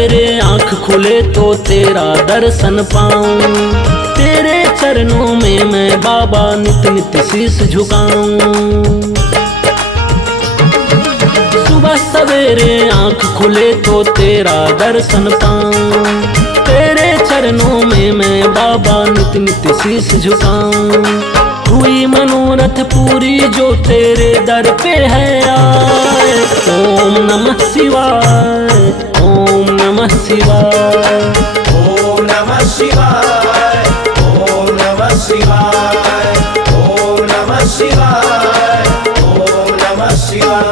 सवेरे आँख खुले तो तेरा दर्शन पाऊं, तेरे चरणों में मैं बाबा नित नित शीश झुकाऊं। सुबह सवेरे आँख खुले तो तेरा दर्शन पाऊं, तेरे चरणों में मैं बाबा नित नित शीश झुकाऊं। हुई मनोरथ पूरी जो तेरे दर पे है आए। ओम नमः शिवाय, ओम नमः शिवाय, ओम नमः शिवाय, ओम नमः शिवाय, ओम नमः शिवाय, ओम नमः शिवाय।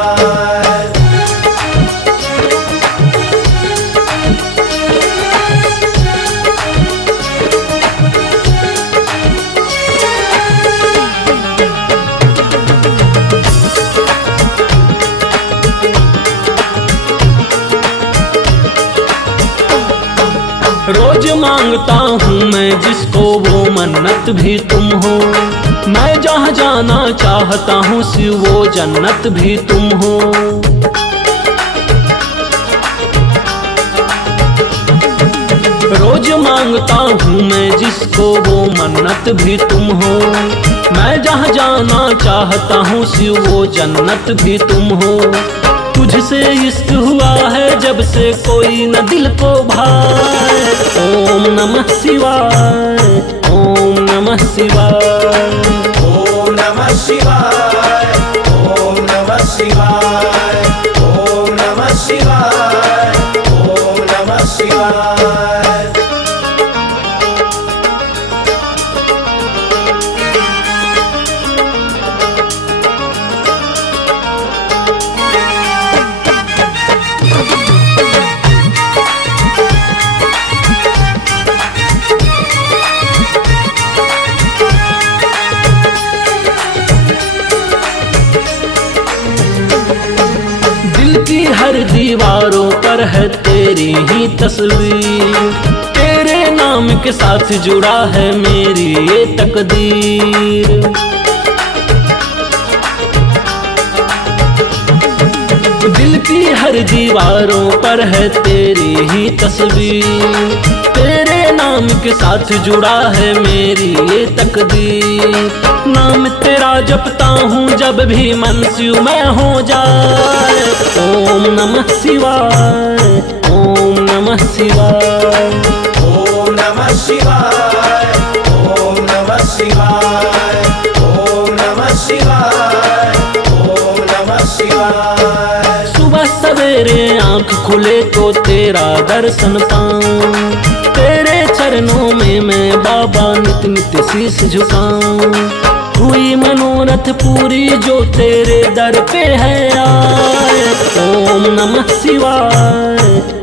रोज मांगता हूँ मैं जिसको वो मन्नत भी तुम हो। मैं जहाँ जाना चाहता हूँ शिव वो जन्नत भी तुम हो। रोज मांगता हूँ मैं जिसको वो मन्नत भी तुम हो। मैं जहाँ जाना चाहता हूँ शिव वो जन्नत भी तुम हो। तुझसे इश्क हुआ है जब से कोई न दिल को भाए। ओम नमः शिवाय, ओम नमः शिवाय, ओम नमः शिवाय, ओम नमः शिवाय, ओम नमः शिवाय, ओम नमः शिवाय। की हर दीवारों पर है तेरी ही तस्वीर, तेरे नाम के साथ जुड़ा है मेरी ये तकदीर। दिल की हर दीवारों पर है तेरी ही तस्वीर, तेरे नाम के साथ जुड़ा है मेरी ये तकदीर। नाम तेरा जपता हूँ जब भी मन शिव में हो जाए। ओम नमः शिवाय, ओम नमः शिवाय, ओम नमः शिवाय, ओम नमः शिवाय, ओम नमः शिवाय, ओम नमः शिवाय। सुबह सवेरे आँख खुले तो तेरा दर्शन पाऊं, तेरे चरणों में मैं बाबा नित नित शीश झुकाऊं। हुई मनोरथ पूरी जो तेरे दर पे है आए। ओम नमः शिवाय,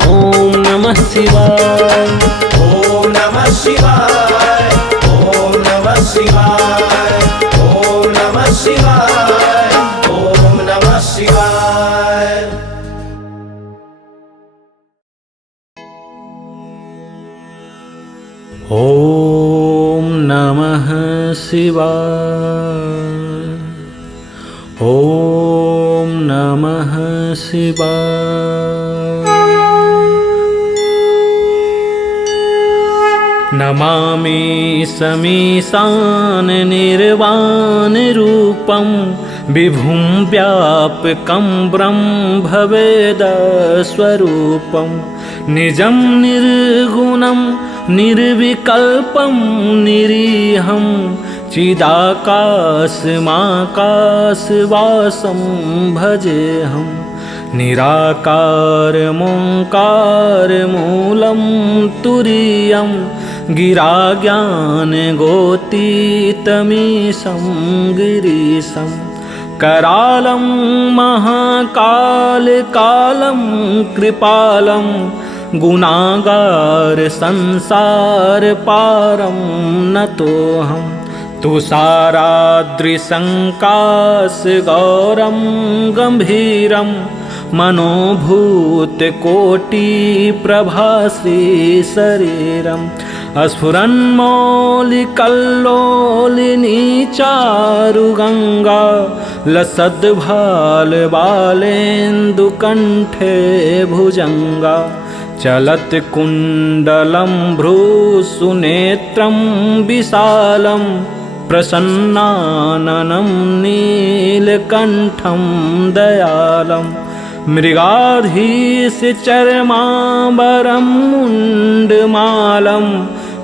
ओम नमः शिवाय, ओम नमः शिवाय, ओम नमः शिवाय, ओम नमः शिवाय, ओम नमः शिवाय। ओम नमः शिवाय, ओम नमः शिवाय। नमामि समीशान निर्वाण रूपं विभुं व्यापकं ब्रह्म भवेद स्वरूपं। निजं निर्गुणं निर्विकल्पं निरीहं चिदाकाशमाकाशवासं भजेऽहं। निराकारमोङ्कारमूलं तुरीयं गिराज्ञानगोतीतमीशं गिरीशं। करालं महाकालकालं कृपालं गुणागार संसार पारं नतोऽहं। तुषाराद्रिसङ्काशगौरं गम्भीरं मनोभूतकोटिप्रभासी शरीरम्। स्फुरन्मौलिकल्लोलिनी चारुगङ्गा लसद्भालबालेन्दुकण्ठे भुजङ्गा। चलत कुण्डलं भ्रूसुनेत्रं विशालं प्रसन्नाननं नीलकण्ठं दयालं मृगाधीशचर्माम्बरं मुण्डमालं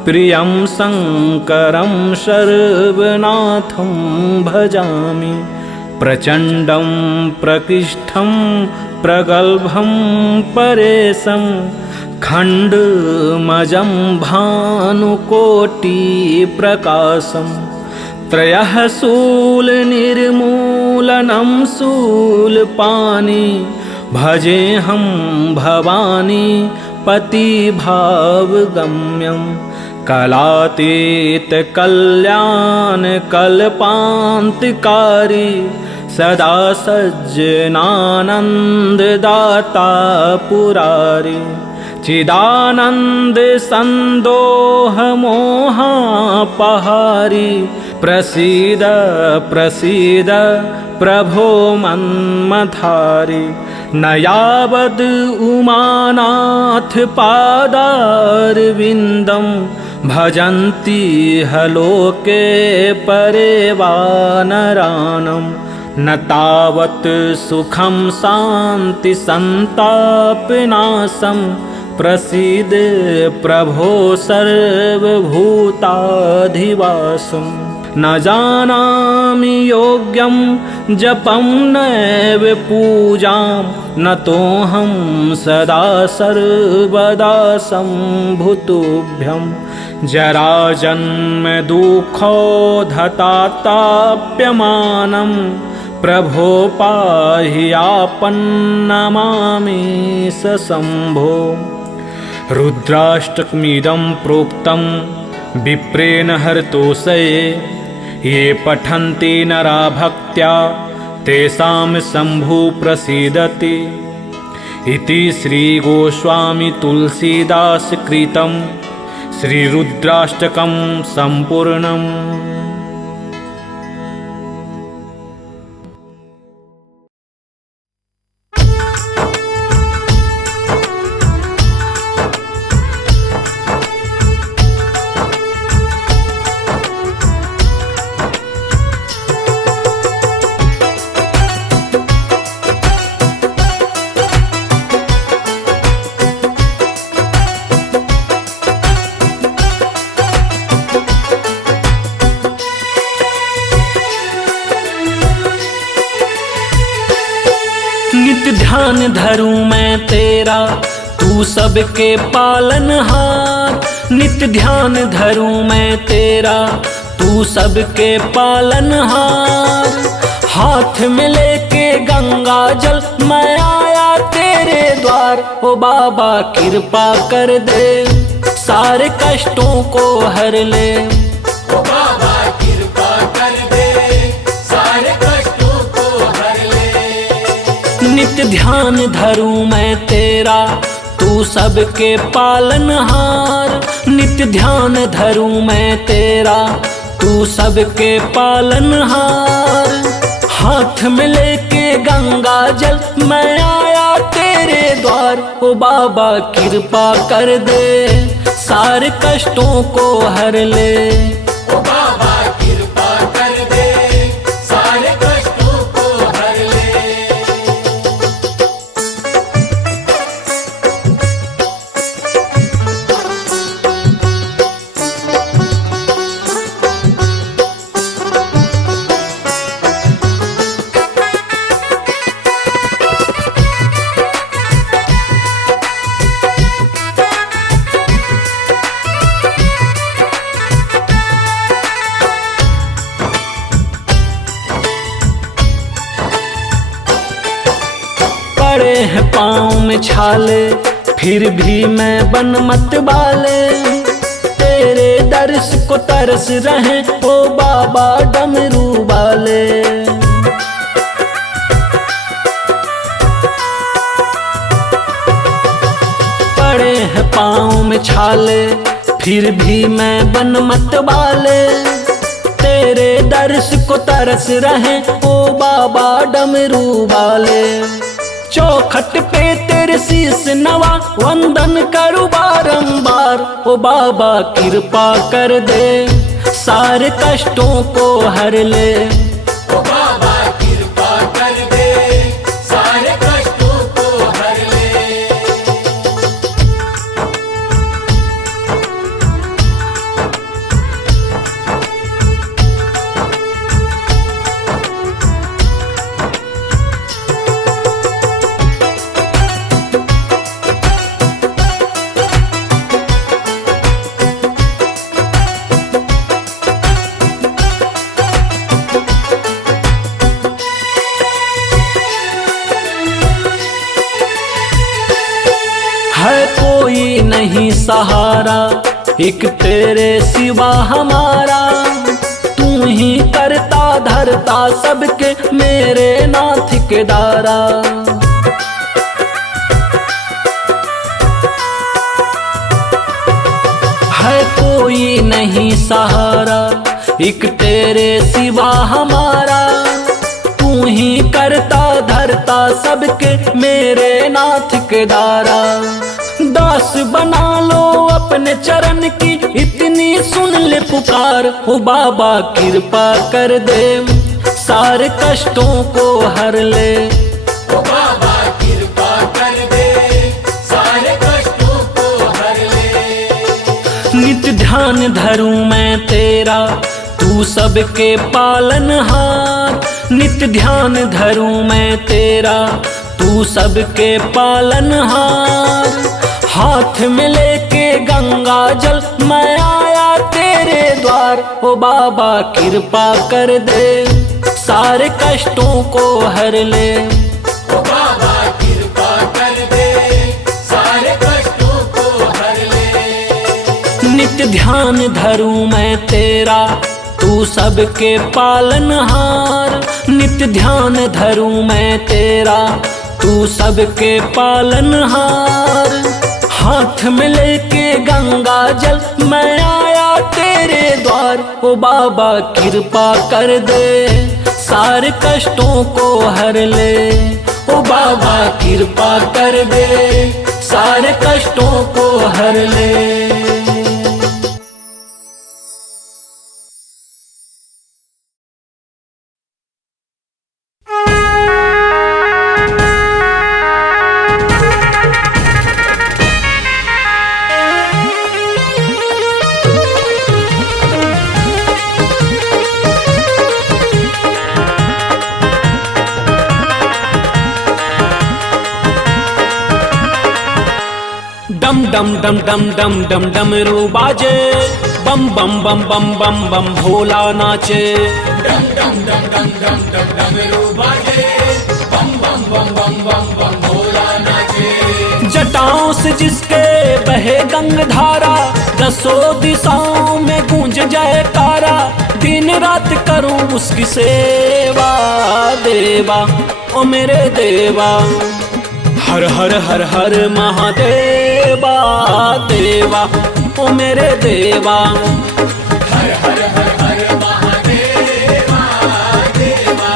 प्रियं शङ्करं सर्वनाथं भजामि प्रचण्डं प्रकृष्टं प्रगल्भं परेशं खण्डमजं भानुकोटिप्रकाशं त्रयः शूलनिर्मूलनं शूलपाणि भजेऽहं भवानी पतिभावगम्यं कलातीतकल्याणकल्पान्तकारी सदा सज्जनानन्ददाता पुरारी चिदानन्दसन्दोहमोहापहारी प्रसीद प्रसीद प्रभो मन्मथारी न यावद् उमानाथ पादारविन्दं भजन्ति हलोके परे वानरानं न तावत् सुखं शान्ति सन्तापनाशं प्रसीद प्रभो सर्वभूताधिवासम् न जानामि योग्यं जपं नैव पूजां न तोऽहं सदा सर्वदा सम्भुतुभ्यं जराजन्म दुःखोधताप्यमानं प्रभो पाहि आपन्नमामि सशम्भो रुद्राष्टकमिदं प्रोक्तं विप्रेण हरतोषये ये पठन्ति नरा भक्त्या तेषां शम्भु प्रसीदति इति श्रीगोस्वामी तुलसीदास कृतं श्रीरुद्राष्टकं सम्पूर्णम्। नित ध्यान धरूं मैं तेरा तू सबके पालनहार, नित ध्यान धरूं मैं तेरा तू सबके पालनहार। हाथ में लेके गंगा जल मैं आया तेरे द्वार, ओ बाबा कृपा कर दे सारे कष्टों को हर ले। ओ बाबा कृपा कर दे सारे कष्टों को हर ले। नित ध्यान धरूं मैं तेरा तू सबके पालनहार, नित ध्यान धरूं मैं तेरा तू सबके पालनहार। हाथ में लेके गंगा जल मैं आया तेरे द्वार, ओ बाबा कृपा कर दे सारे कष्टों को हर ले। ओ बाबा कृपा कर दे सारे कष्टों को हर ले। पड़े हैं पाँव में छाले फिर भी मैं बन मत बाले, तेरे दर्श को तरस रहे ओ बाबा डमरू वाले। पड़े हैं पाँव में छाले फिर भी मैं बन मत बाले, तेरे दर्श को तरस रहे ओ बाबा डमरू वाले। चौखट पे तेरे शीस नवा वंदन करूं बारंबार। ओ बाबा कृपा कर दे सारे कष्टों को हर ले। ओ बाबा कृपा कर दे सारे कष्टों को हर ले। है कोई नहीं सहारा एक तेरे सिवा हमारा। तू ही करता धरता सबके मेरे नाथ के दारा। है कोई नहीं सहारा एक तेरे सिवा हमारा। तू ही करता धरता सबके मेरे नाथ के दारा। दास बना लो अपने चरण की इतनी सुन ले पुकार। ओ बाबा कृपा कर दे सारे कष्टों को हर ले। ओ बाबा कृपा कर दे सारे कष्टों को हर ले। नित्य ध्यान धरूं मैं तेरा तू सबके पालनहार। नित्य ध्यान धरूं मैं तेरा तू सबके पालनहार। हाथ में लेके गंगा जल मैं आया तेरे द्वार। ओ बाबा कृपा कर दे सारे कष्टों को हर ले। ओ बाबा कृपा कर दे सारे कष्टों को हर ले। नित्य ध्यान धरूं मैं तेरा तू सबके पालनहार। नित्य ध्यान धरूं मैं तेरा तू सबके पालनहार। हाथ में लेके गंगा जल मैं आया तेरे द्वार। ओ बाबा कृपा कर दे सारे कष्टों को हर ले। ओ बाबा कृपा कर दे सारे कष्टों को हर ले। डम डम डम डम डम डम डमरू बाजे बम बम बम बम बम बम भोला नाचे। डम डम डम डम डम डम डमरू बाजे बम बम बम बम बम बम भोला नाचे। जटाओं से जिसके बहे गंग धारा दसों दिशाओं में गूंज जयकारा। दिन रात करूं उसकी सेवा देवा ओ मेरे देवा। हर हर हर हर महादेवा देवा ओ मेरे देवा। हर हर हर हर महादेवा देवा।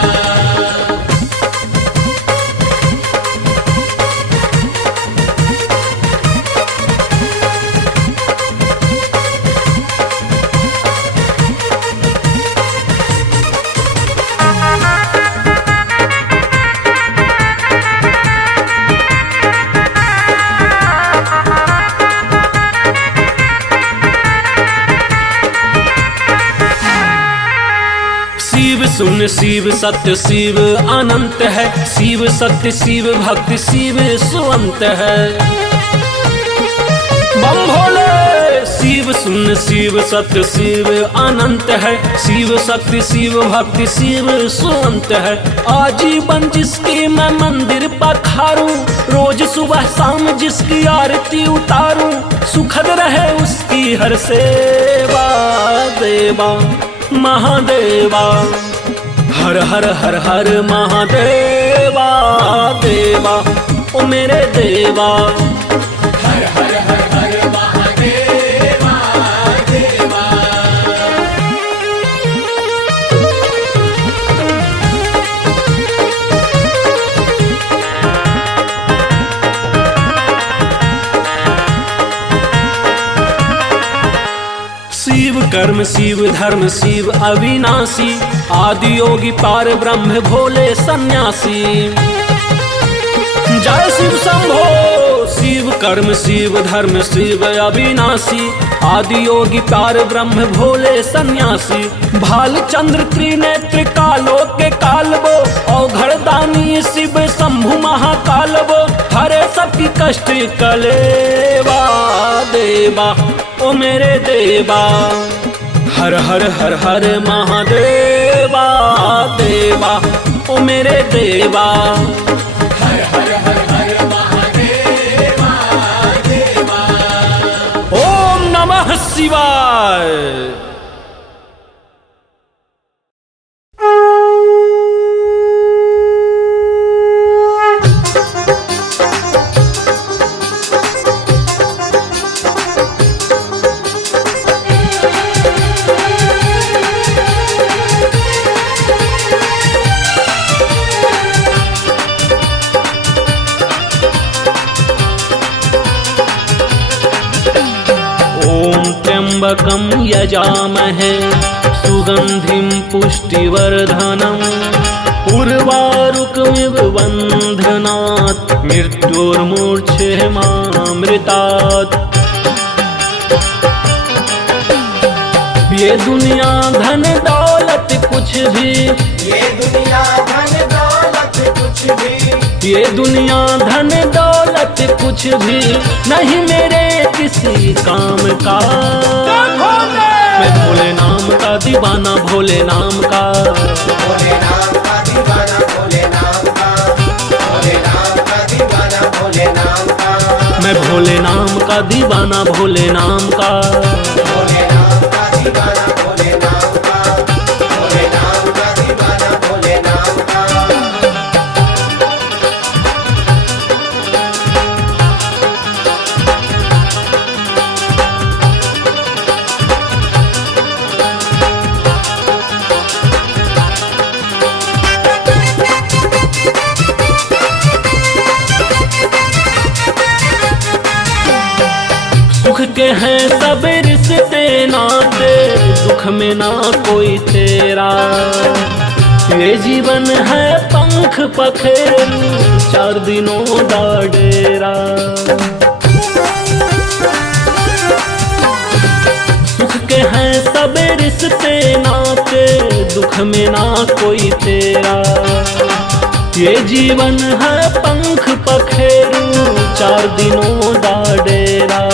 सुन शिव सत्य शिव अनंत है। शिव सत्य शिव भक्ति शिव सुअंत है। बम भोले शिव सुन शिव सत्य शिव अनंत है। शिव सत्य शिव भक्ति शिव सुअंत है। आजीवन जिसकी मैं मंदिर पखारूं रोज सुबह शाम जिसकी आरती उतारूं। सुखद रहे उसकी हर सेवा देवा महादेवा। हर हर हर हर महादेवा देवा ओ मेरे देवा। हर हर हर हर महादेवा देवा। शिव कर्म शिव धर्म शिव अविनाशी, आदि योगी पार ब्रह्म भोले सन्यासी। जय शिव शंभो। शिव कर्म शिव धर्म शिव अविनाशी, आदि योगी पार ब्रह्म भोले सन्यासी। भाल चंद्र त्रिनेत्र कालो के कालबो, औघड़ दानी शिव शंभु महाकालबो। हरे सबकी कष्ट कलेवा देवा ओ मेरे देवा। हर हर हर हर महादेवा देवा ओ मेरे देवा। हर हर हर हर महादेवा देवा। ओम नमः शिवाय। त्र्यंबकं यजामहे सुगंधिं पुष्टिवर्धनम्, उर्वारुकमिव बन्धनात् मृत्युर्मूर्च्छिमामृतात्। ये दुनिया धन दौलत कुछ भी, ये दुनिया धन दौलत कुछ भी, ये दुनिया धन दौलत कुछ भी नहीं मेरे किसी काम का। मैं भोले नाम का दीवाना भोले नाम का। भोले नाम का दीवाना भोले नाम का, भोले नाम का दीवाना भोले नाम का, मैं भोले नाम का दीवाना भोले नाम का। भोले नाम का दीवाना भोले नाम का, भोले नाम का दीवाना भोले नाम का। सुख के हैं सब रिश्ते नाते, दुख में ना कोई तेरा। ये जीवन है पंख पखेरू, 4 दिनों दा डेरा। सुख के हैं सब रिश्ते नाते, दुख में ना कोई तेरा। ये जीवन है पंख पखेरू, 4 दिनों दा डेरा।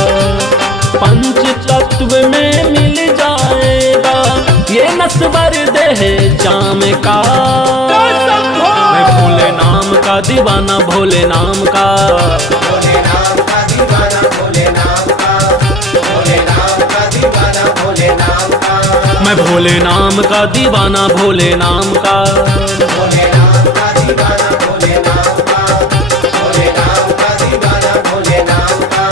पंच तत्व में मिल जाएगा ये नस्वर देह जाम का। मैं भोले नाम का दीवाना भोले नाम का। भोले नाम का दीवाना भोले नाम का, भोले नाम का दीवाना भोले नाम का, मैं भोले नाम का दीवाना भोले नाम का। भोले नाम का दीवाना भोले नाम का, भोले नाम का दीवाना भोले नाम का।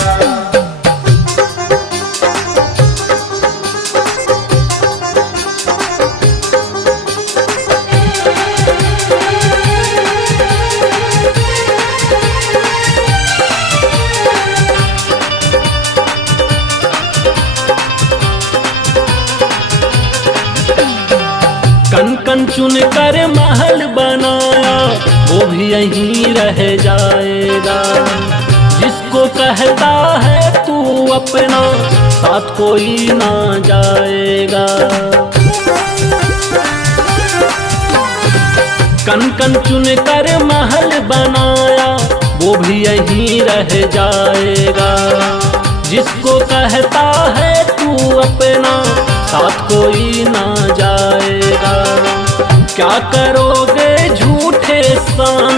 कन कन चुन कर महल बनाया, वो भी यहीं रह जाएगा। जिसको कहता है तू अपना, साथ कोई ना जाएगा। कन कन चुन कर महल बनाया, वो भी यहीं रह जाएगा। जिसको कहता है तू अपना, साथ कोई ना जाएगा। क्या करोगे झूठे शान,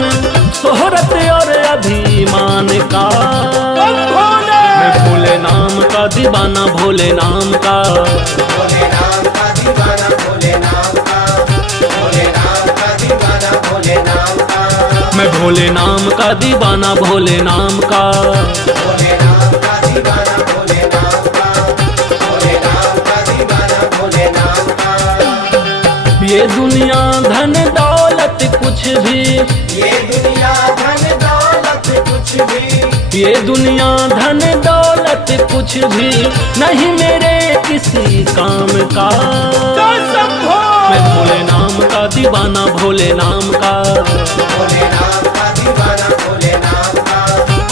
शोहरत और अभिमान का। मैं भोले नाम का दीवाना भोले नाम का। भोले नाम का दीवाना भोले नाम का, भोले नाम का दीवाना भोले नाम का, मैं भोले नाम का दीवाना भोले नाम का। भोले नाम का दीवाना भोले नाम का, भोले नाम का दीवाना भोले नाम का। ये दुनिया धन दौलत कुछ भी, ये दुनिया धन दौलत कुछ भी, ये दुनिया धन दौलत जगत कुछ भी नहीं मेरे किसी काम का। मैं भोले नाम का दीवाना, भोले नाम का। भोले नाम का दीवाना, भोले नाम का।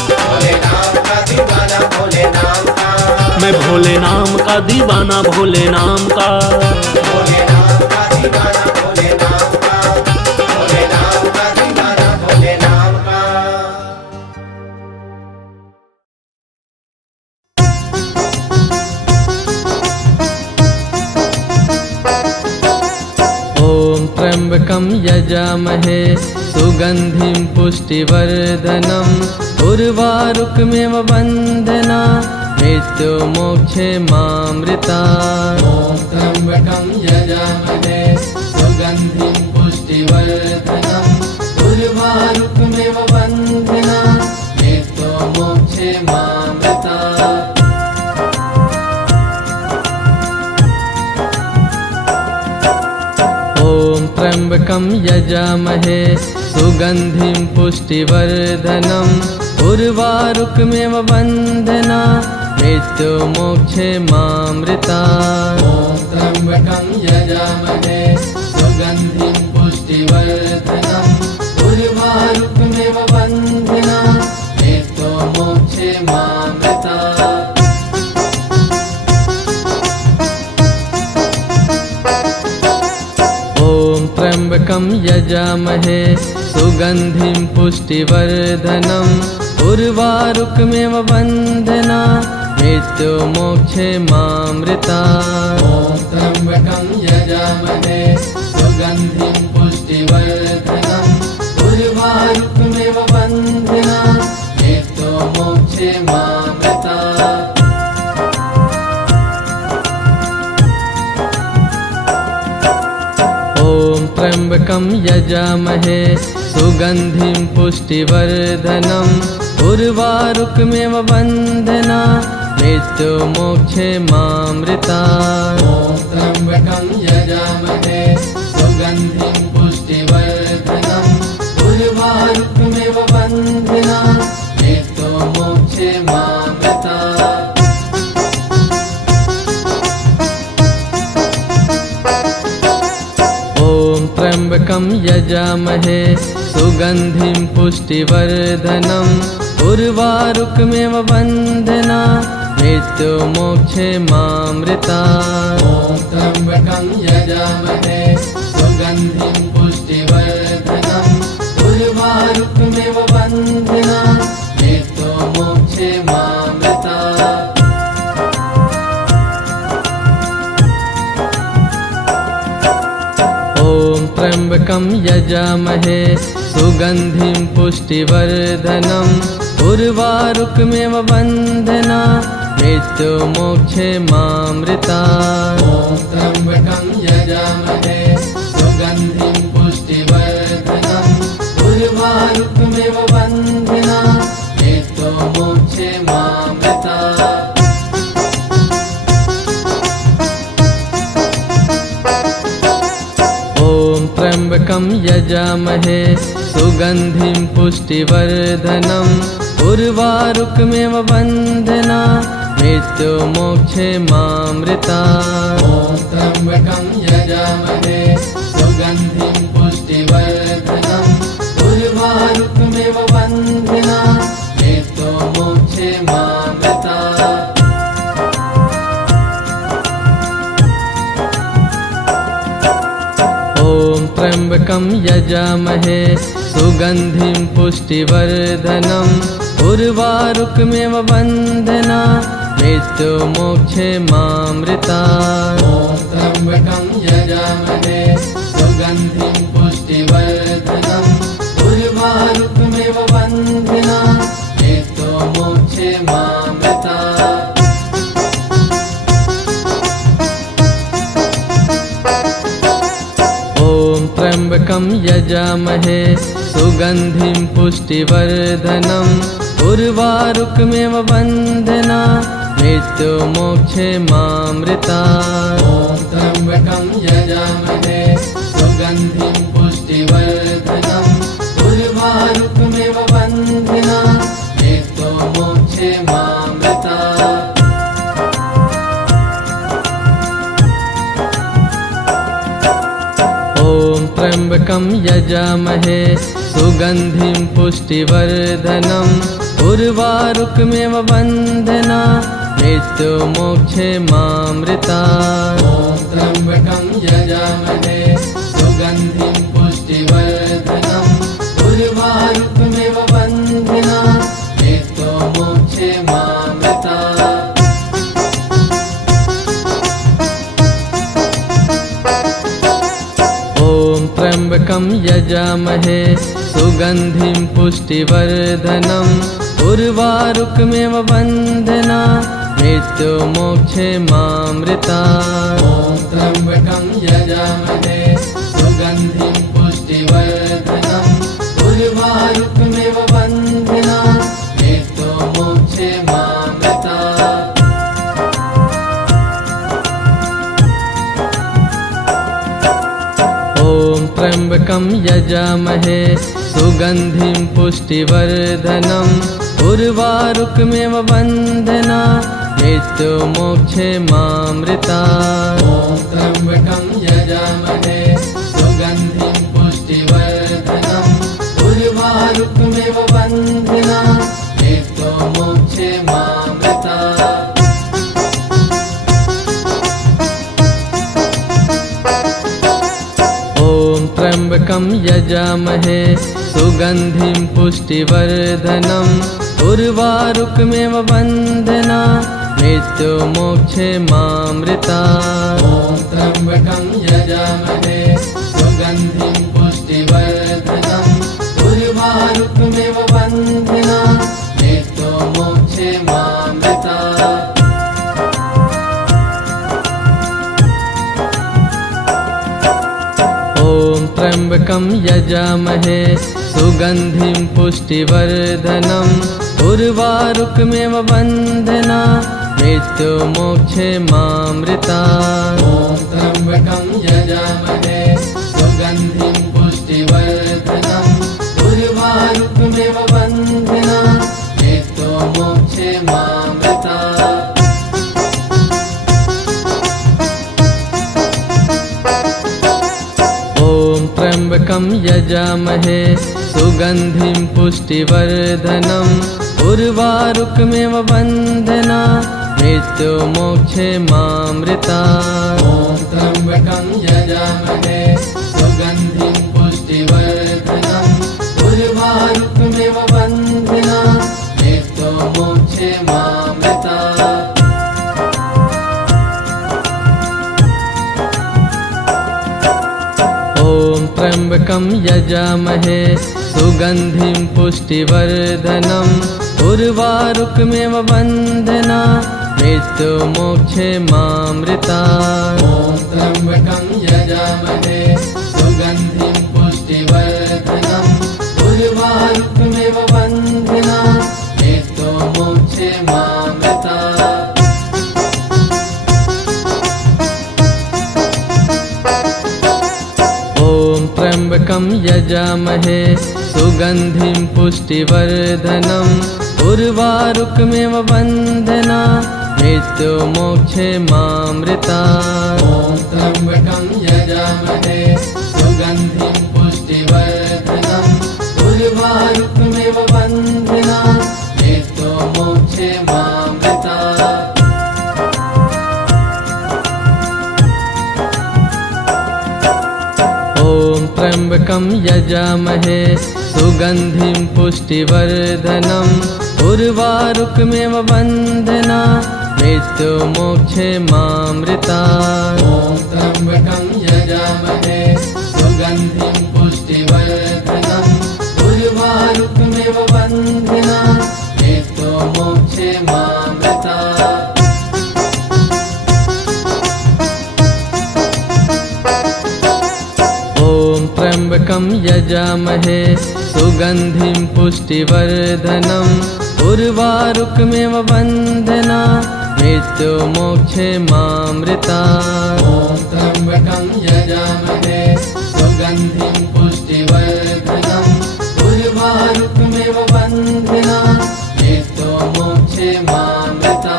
भोले नाम का दीवाना, भोले नाम का। मैं भोले नाम का दीवाना, भोले नाम का। भोले नाम का दीवाना, भोले नाम का। भोले नाम का दीवाना, भोले नाम का। ॐ त्र्यम्बकं यजामहे सुगन्धिं पुष्टिवर्धनम् उर्वारुकमिव बन्धना मृत्युमोक्षे मामृता। ॐ त्र्यम्बकं यजामहे सुगन्धिं पुष्टिवर्धनम् उर्वारुकमिव बन्धना मृत्युमोक्षे मामृता। ॐ त्र्यम्बकं यजामहे सुगन्धिं पुष्टिवर्धनम् उर्वारुकमिव बन्धना मृत्युमोक्षे मामृता। ॐ त्र्यम्बकं यजामहे सुगन्धिं पुष्टिवर्धनम् उर्वारुकमिव बन्धना मृत्युमोक्षे मामृता। ॐ त्र्यम्बकं यजामहे सुगन्धिं पुष्टिवर्धनम् उर्वारुकमिव बन्धना मृत्युमोक्षे मामृता। ॐ त्र्यम्बकं यजामहे सुगन्धिं पुष्टिवर्धनम् उर्वारुकमिव बन्धना मृत्युमोक्षे मामृता। ॐ त्र्यम्बकं यजामहे सुगन्धिं पुष्टिवर्धनम् उर्वारुकमिव बन्धना मृत्युमोक्षे मामृता। ॐ त्र्यम्बकं यजामहे सुगन्धिं पुष्टिवर्धनम् उर्वारुकमिव बन्धना मृत्युमोक्षे मामृता। ॐ त्र्यम्बकं यजामहे सुगन्धिं पुष्टिवर्धनम् उर्वारुकमिव बन्धना मृत्युमोक्षे मामृता। ॐ त्र्यम्बकं यजामहे सुगन्धिं पुष्टिवर्धनम् उर्वारुकमिव बन्धना मृत्युमोक्षे मामृता। ॐ त्र्यम्बकं यजामहे सुगन्धिं पुष्टिवर्धनम् उर्वारुकमिव बन्धना मृत्युमोक्षे मामृता। ॐ त्र्यम्बकं यजामहे सुगन्धिं पुष्टिवर्धनम् उर्वारुकमिव बन्धना मृत्युमोक्षे मामृता। ॐ त्र्यम्बकं यजामहे सुगन्धिं पुष्टिवर्धनम् उर्वारुकमिव बन्धना मृत्युमोक्षे मामृता। ॐ त्र्यम्बकं यजामहे सुगन्धिं पुष्टिवर्धनम् उर्वारुकमिव बन्धना मृत्युमोक्षे मामृता। ॐ त्र्यम्बकं यजामहे सुगन्धिं पुष्टिवर्धनम् उर्वारुकमिव बन्धना मृत्युमोक्षे मामृता। ॐ त्र्यम्बकं यजामहे सुगन्धिं पुष्टिवर्धनम् उर्वारुकमिव बन्धना मृत्युमोक्षे मामृता। ॐ त्र्यम्बकं यजामहे सुगन्धिं पुष्टिवर्धनम् उर्वारुकमिव बन्धना मृत्युमोक्षे मामृता। ॐ त्र्यम्बकं यजामहे सुगन्धिं पुष्टिवर्धनम् उर्वारुकमिव बन्धना मृत्युमोक्षे मामृता। त्र्यम्बकं यजामहे सुगन्धिं पुष्टिवर्धनम् उर्वारुकमेव वन्दना मृत्युमोक्षे मामृता। ॐ त्र्यम्बकं यजामहे सुगन्धिं पुष्टिवर्धनम् उर्वारुकमेव वन्दना मृत्युमोक्षे मामृता। ॐ त्र्यम्बकं यजामहे सुगन्धिं पुष्टिवर्धनम् उर्वारुकमेव वन्दना मृत्युमोक्षे मामृता। ॐ त्र्यम्बकं यजामहे सुगन्धिं पुष्टिवर्धनम् उर्वारुकमेव वन्दना मृत्युमोक्षे मामृता। ॐ त्र्यम्बकं यजामहे सुगन्धिं पुष्टिवर्धनम् उर्वारुकमेव वन्दना मृत्युमोक्षे मामृता। ॐ त्र्यम्बकं यजामहे सुगन्धिं पुष्टिवर्धनम् उर्वारुकमेव वन्दना मृत्युमोक्षे मामृता। ॐ त्र्यम्बकं यजामहे सुगन्धिं पुष्टिवर्धनम् उर्वारुकमेव वन्दना मृत्युमोक्षे मामृता। ॐ त्र्यम्बकं यजामहे सुगन्धिं पुष्टिवर्धनम् उर्वारुकमेव वन्दना मृत्युमोक्षे मामृता। ॐ त्र्यम्बकं यजामहे सुगन्धिं पुष्टिवर्धनम् उर्वारुकमेव वन्दना मृत्युमोक्षे मामृता। ॐ त्र्यम्बकं यजामहे सुगन्धिं पुष्टिवर्धनम् उर्वारुकमेव वन्दना मृत्युमोक्षे मामृता। ॐ त्र्यम्बकं यजामहे सुगन्धिं पुष्टिवर्धनम् उर्वारुकमेव वन्दना मृत्युमोक्षे मामृता। ॐ त्र्यम्बकं यजामहे सुगन्धिं पुष्टिवर्धनम् उर्वारुकमेव वन्दना मृत्युमोक्षे मामृता। ॐ त्र्यम्बकं यजामहे सुगन्धिं पुष्टिवर्धनम् उर्वारुकमेव वन्दना मृत्युमोक्षे मामृता। ॐ त्र्यम्बकं यजामहे सुगन्धिं पुष्टिवर्धनम् उर्वारुकमेव वन्दना मृत्युमोक्षे मामृता। ॐ त्र्यम्बकं यजामहे सुगन्धिं पुष्टिवर्धनम् उर्वारुकमेव वन्दना मृत्युमोक्षे मामृता। ॐ त्र्यम्बकं यजामहे सुगन्धिं पुष्टिवर्धनम् उर्वारुकमेव वन्दना मृत्युमोक्षे मामृता। ॐ त्र्यम्बकं यजामहे सुगन्धिं पुष्टिवर्धनम् उर्वारुकमेव वन्दना मृत्युमोक्षे मामृता। ॐ त्र्यम्बकं यजामहे सुगन्धिं पुष्टिवर्धनम् उर्वारुकमेव वन्दना मृत्युमोक्षे मामृता। ॐ त्र्यम्बकं यजामहे सुगन्धिं पुष्टिवर्धनम् उर्वारुकमेव वन्दना मृत्युमोक्षे मामृता। ॐ त्र्यम्बकं यजामहे सुगन्धिं पुष्टिवर्धनम् उर्वारुकमेव वन्दना मृत्युमोक्षे मामृता।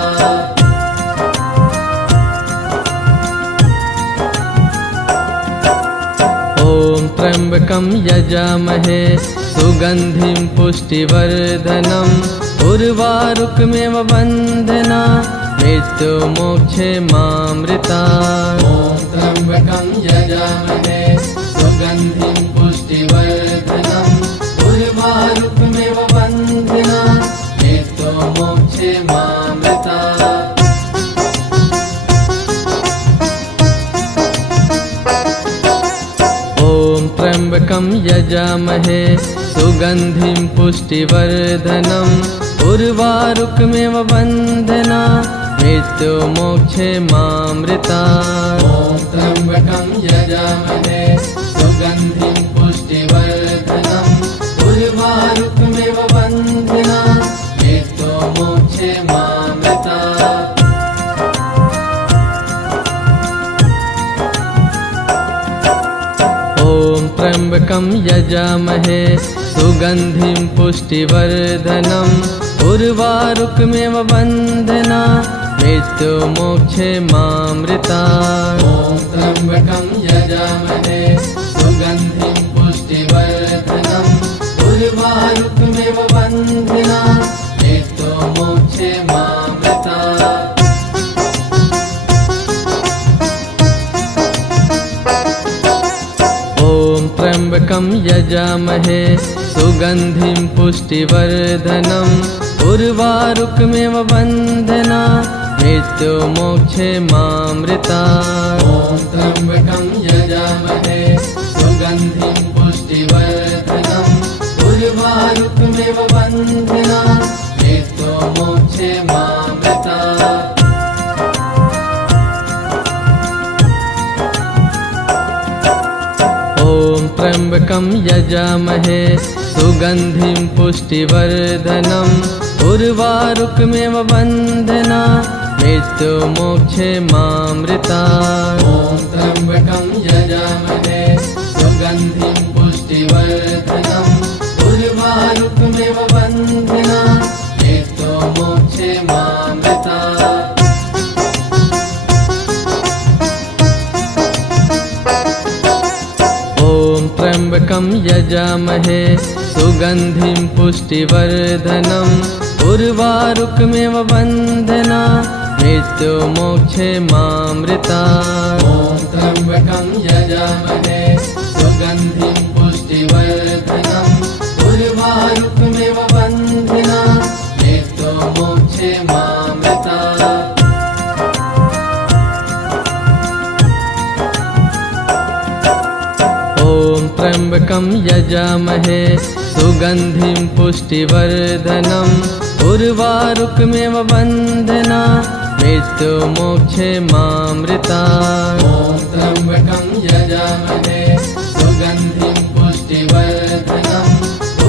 ॐ त्र्यम्बकं यजामहे सुगन्धिं पुष्टिवर्धनम् उर्वारुकमेव बन्धना मृत्युमोक्षे मामृतात्। ॐ त्र्यम्बकं यजामहे सुगन्धिं पुष्टिवर्धनम् उर्वारुकमेव बन्धना मृत्युमोक्षे मामृतात्। ॐ त्र्यम्बकं यजामहे सुगन्धिं पुष्टिवर्धनम् उर्वारुकमेव बन्धना मृत्युमोक्षे मामृतात्। ॐ त्र्यम्बकं यजामहे सुगन्धिं पुष्टिवर्धनम् उर्वारुकमेव बन्धना मृत्युमोक्षे मामृतात्। ॐ त्र्यम्बकं यजामहे सुगन्धिं पुष्टिवर्धनम् उर्वारुकमेव बन्धना मृत्युमोक्षे मामृतात्। ॐ त्र्यम्बकं यजामहे सुगन्धिं पुष्टिवर्धनम् उर्वारुकमेव बन्धना मृत्युमोक्षे मामृतात्। ॐ त्र्यम्बकं यजामहे सुगन्धिं पुष्टिवर्धनम् उर्वारुकमेव बन्धना मृत्युमोक्षे मामृतात्। ॐ त्र्यम्बकं यजामहे सुगन्धिं पुष्टिवर्धनम् उर्वारुकमेव बन्धना मृत्युमोक्षे मामृतात्। ॐ त्र्यम्बकं यजामहे सुगन्धिं पुष्टिवर्धनम् उर्वारुकमेव बन्धना मृत्युमोक्षे मामृतात्। ॐ त्र्यम्बकं यजामहे सुगन्धिं पुष्टिवर्धनम् उर्वारुकमेव बन्धना मृत्युमोक्षे मामृतात्। ॐ त्र्यम्बकं यजामहे सुगन्धिं पुष्टिवर्धनम् उर्वारुकमेव बन्धना मृत्युमोक्षे मामृतात्। ॐ त्र्यम्बकं यजामहे सुगन्धिं पुष्टिवर्धनम् उर्वारुकमेव बन्धना मृत्युमोक्षे मामृतात्। ॐ त्र्यम्बकं यजामहे सुगन्धिं पुष्टिवर्धनम् उर्वारुकमेव बन्धना मृत्युमोक्षे मामृतात्। ॐ त्र्यम्बकं यजामहे सुगन्धिं पुष्टिवर्धनम्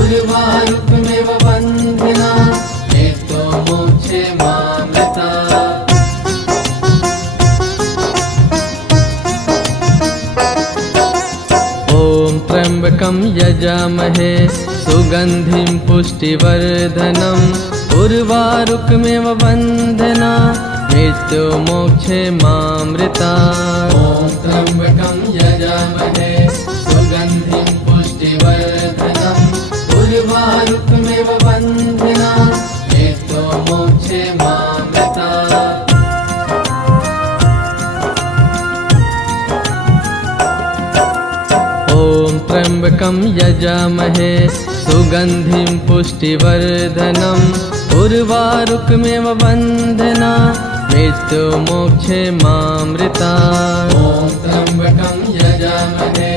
उर्वारुकमेव बन्धना मृत्युमोक्षे मामृतात्। ॐ त्र्यम्बकं यजामहे सुगन्धिं पुष्टिवर्धनम् उर्वारुकमेव बन्धना मृत्युमोक्षे मामृतात्। ॐ त्र्यम्बकं यजामहे सुगन्धिं पुष्टिवर्धनम् उर्वारुकमेव बन्धना मृत्युमोक्षे मामृतात्। ॐ त्र्यम्बकं यजामहे सुगन्धिं पुष्टिवर्धनम् उर्वारुकमेव बन्धना मृत्युमोक्षे मामृतात्। ॐ त्र्यम्बकं यजामहे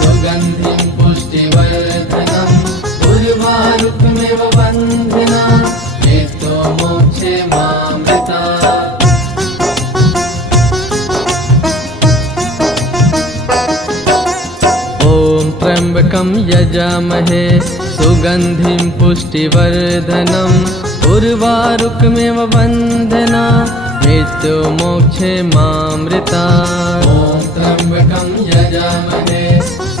सुगन्धिं पुष्टिवर्धनम् उर्वारुकमेव बन्धना मृत्युमोक्षे मामृतात्। ॐ त्र्यम्बकं यजामहे सुगन्धिं पुष्टिवर्धनम् उर्वारुकमेव बन्धना मृत्युमोक्षे मामृतात्। ॐ त्र्यम्बकं यजामहे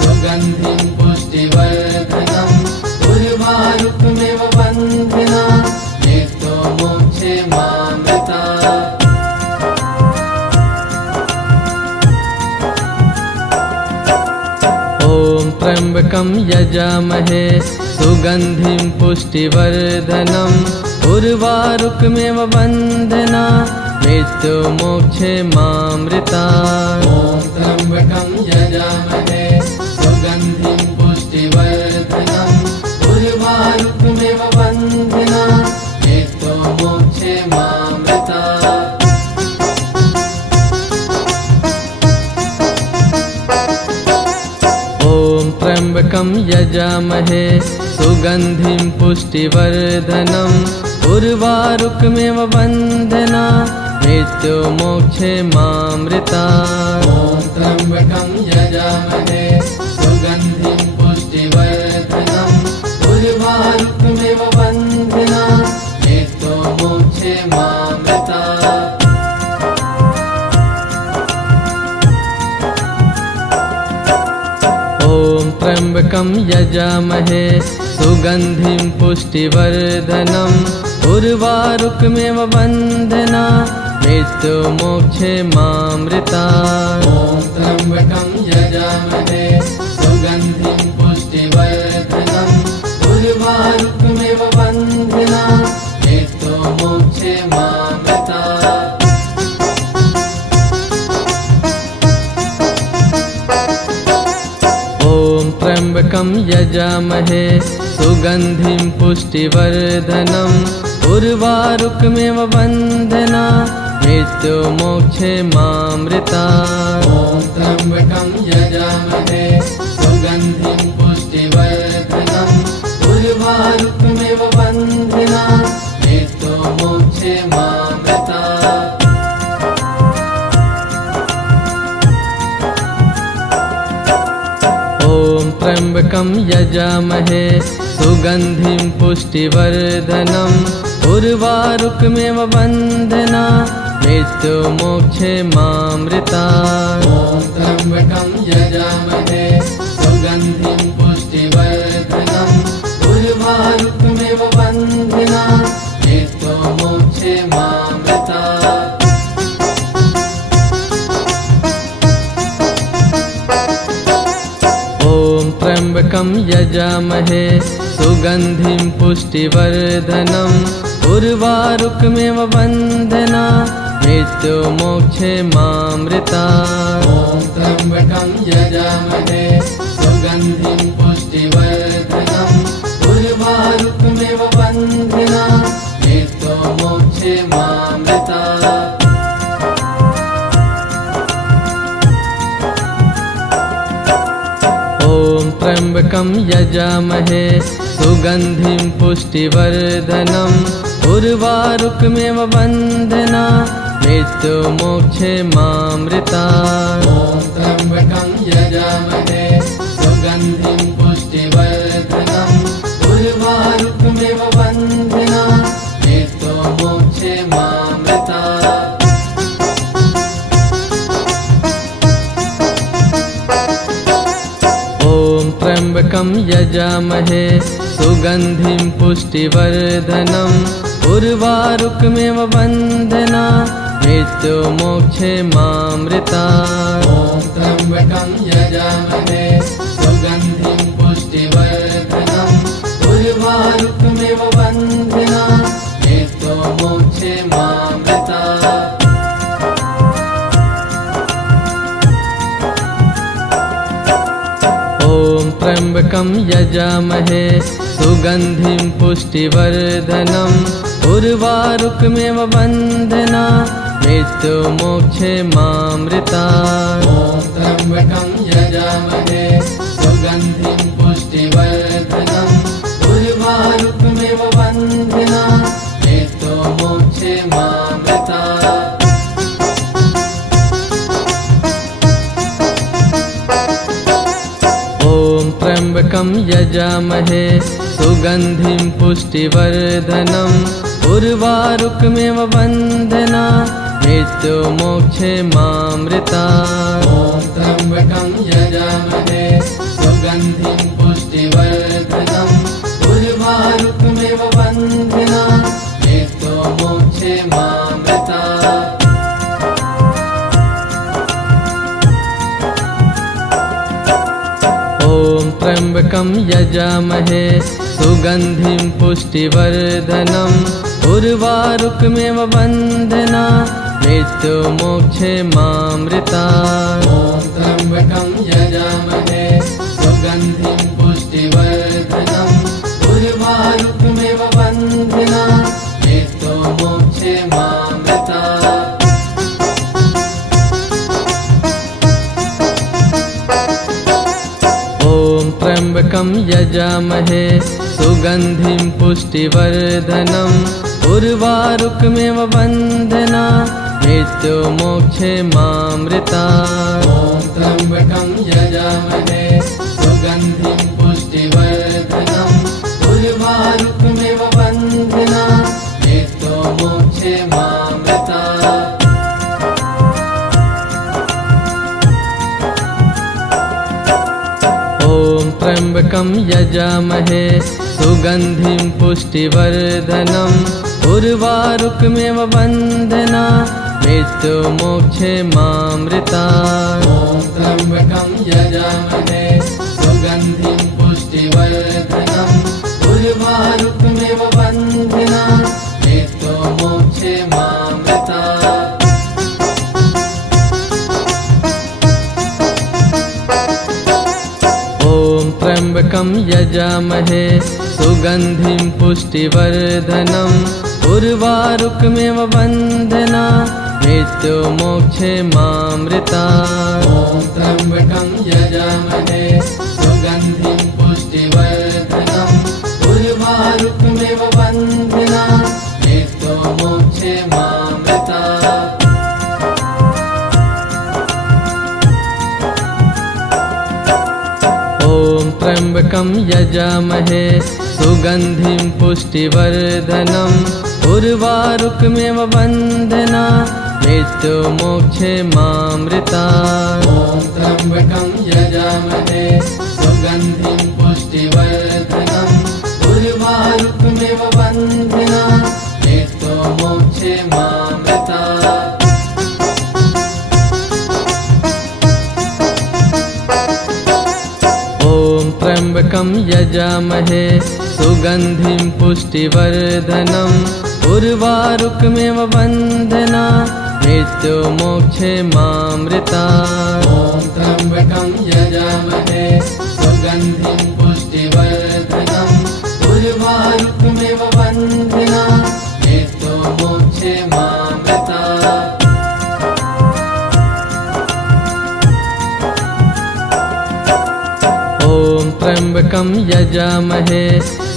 सुगन्धिं पुष्टिवर्धनम् उर्वारुकमेव बन्धना मृत्युमोक्षे मामृतात्। ॐ त्र्यम्बकं यजामहे सुगन्धिं पुष्टिवर्धनम् उर्वारुकमेव बन्धना मृत्युमोक्षे मामृतात्। ॐ त्र्यम्बकं यजामहे सुगन्धिं पुष्टिवर्धनम् उर्वारुकमेव बन्धना मृत्युमोक्षे मामृतात्। ॐ त्र्यम्बकं यजामहे सुगन्धिं पुष्टिवर्धनम् उर्वारुकमेव बन्धना मृत्युमोक्षे मामृतात्। ॐ त्र्यम्बकं यजामहे सुगन्धिं पुष्टिवर्धनम् उर्वारुकमेव बन्धना मृत्युमोक्षे मामृतात्। ॐ त्र्यम्बकं यजामहे सुगन्धिं पुष्टिवर्धनम् उर्वारुकमेव बन्धना मृत्युमोक्षे मामृतात्। ॐ त्र्यम्बकं यजामहे सुगन्धिं पुष्टिवर्धनम् उर्वारुकमेव बन्धना मृत्युमोक्षे मामृतात्। ॐ त्र्यम्बकं यजामहे सुगन्धिं पुष्टिवर्धनम् उर्वारुकमेव बन्धना मृत्युमोक्षे मामृतात्। ॐ त्र्यम्बकं यजामहे सुगन्धिं पुष्टिवर्धनम् उर्वारुकमेव बन्धना मृत्युमोक्षे मामृतात्। ॐ त्र्यम्बकं यजामहे सुगन्धिं पुष्टिवर्धनम् उर्वारुकमेव बन्धना मृत्युमोक्षे मामृतात्। ॐ त्र्यम्बकं यजामहे सुगन्धिं पुष्टिवर्धनम् उर्वारुकमेव बन्धना मृत्युमोक्षे मामृतात्। ॐ त्र्यम्बकं यजामहे सुगन्धिं पुष्टिवर्धनम् उर्वारुकमेव बन्धना मृत्युमोक्षे मामृतात्। ॐ त्र्यम्बकं यजामहे सुगन्धिं पुष्टिवर्धनम् उर्वारुकमेव बन्धना मृत्युमोक्षे मामृतात्। ॐ त्र्यम्बकं यजामहे सुगन्धिं पुष्टिवर्धनम् उर्वारुकमेव बन्धना मृत्युमोक्षे मामृतात्। ॐ त्र्यम्बकं यजामहे सुगन्धिं पुष्टिवर्धनम् उर्वारुकमेव बन्धना मृत्युमोक्षे मामृतात्। ॐ त्र्यम्बकं यजामहे सुगन्धिं पुष्टिवर्धनम् उर्वारुकमेव बन्धना मृत्युमोक्षे मामृतात्। ॐ त्र्यम्बकं यजामहे सुगन्धिं पुष्टिवर्धनम् उर्वारुकमेव बन्धना मृत्युमोक्षे मामृतात्। ॐ त्र्यम्बकं यजामहे सुगन्धिं पुष्टिवर्धनम् उर्वारुकमेव बन्धना मृत्युमोक्षे मामृतात्। ॐ त्र्यम्बकं यजामहे सुगन्धिं पुष्टिवर्धनम् उर्वारुकमेव बन्धना मृत्युमोक्षे मामृतात्। ॐ त्र्यम्बकं यजामहे सुगन्धिं पुष्टिवर्धनम् उर्वारुकमेव बन्धना मृत्युमोक्षे मामृतात्। ॐ त्र्यम्बकं यजामहे सुगन्धिं पुष्टिवर्धनम् उर्वारुकमेव बन्धना मृत्युमोक्षे मामृतात्। ॐ त्र्यम्बकं यजामहे सुगन्धिं पुष्टिवर्धनम् उर्वारुकमेव वन्दना मृत्युमोक्षेमामृतात्। ॐ त्र्यम्बकं यजामहे सुगन्धिं पुष्टिवर्धनम् उर्वारुकमेव वन्दना मृत्युमोक्षेमामृतात्। ॐ त्र्यम्बकं यजामहे सुगन्धिं पुष्टिवर्धनम् उर्वारुकमेव वन्दना मृत्युमोक्षेमामृतात्। ॐ त्र्यम्बकं यजामहे सुगन्धिं पुष्टिवर्धनम् उर्वारुकमेव वन्दना मृत्युमोक्षेमामृतात्। ॐ त्र्यम्बकं यजामहे सुगन्धिं पुष्टिवर्धनम् उर्वारुकमेव वन्दना मृत्युमोक्षेमामृतात्। ॐ त्र्यम्बकं यजामहे सुगन्धिं पुष्टिवर्धनम् उर्वारुकमेव वन्दना मृत्युमोक्षेमामृतात्। ॐ त्र्यम्बकं यजामहे सुगन्धिं पुष्टिवर्धनम् उर्वारुकमेव वन्दना मृत्युमोक्षेमामृतात्। ॐ त्र्यम्बकं यजामहे सुगन्धिं पुष्टिवर्धनम् उर्वारुकमेव वन्दना मृत्युमोक्षेमामृतात्। ॐ त्र्यम्बकं यजामहे सुगन्धिं पुष्टिवर्धनम् उर्वारुकमेव वन्दना मृत्युमोक्षेमामृतात्। ॐ त्र्यम्बकं यजामहे सुगन्धिं पुष्टिवर्धनम् उर्वारुकमेव वन्दना मृत्युमोक्षेमामृतात्। ॐ त्र्यम्बकं यजामहे सुगन्धिं पुष्टिवर्धनम् उर्वारुकमेव वन्दना मृत्युमोक्षेमामृतात्। ॐ त्र्यम्बकं यजामहे सुगन्धिं पुष्टिवर्धनम् उर्वारुकमेव वन्दना मृत्युमोक्षेमामृतात्। ॐ त्र्यम्बकं यजामहे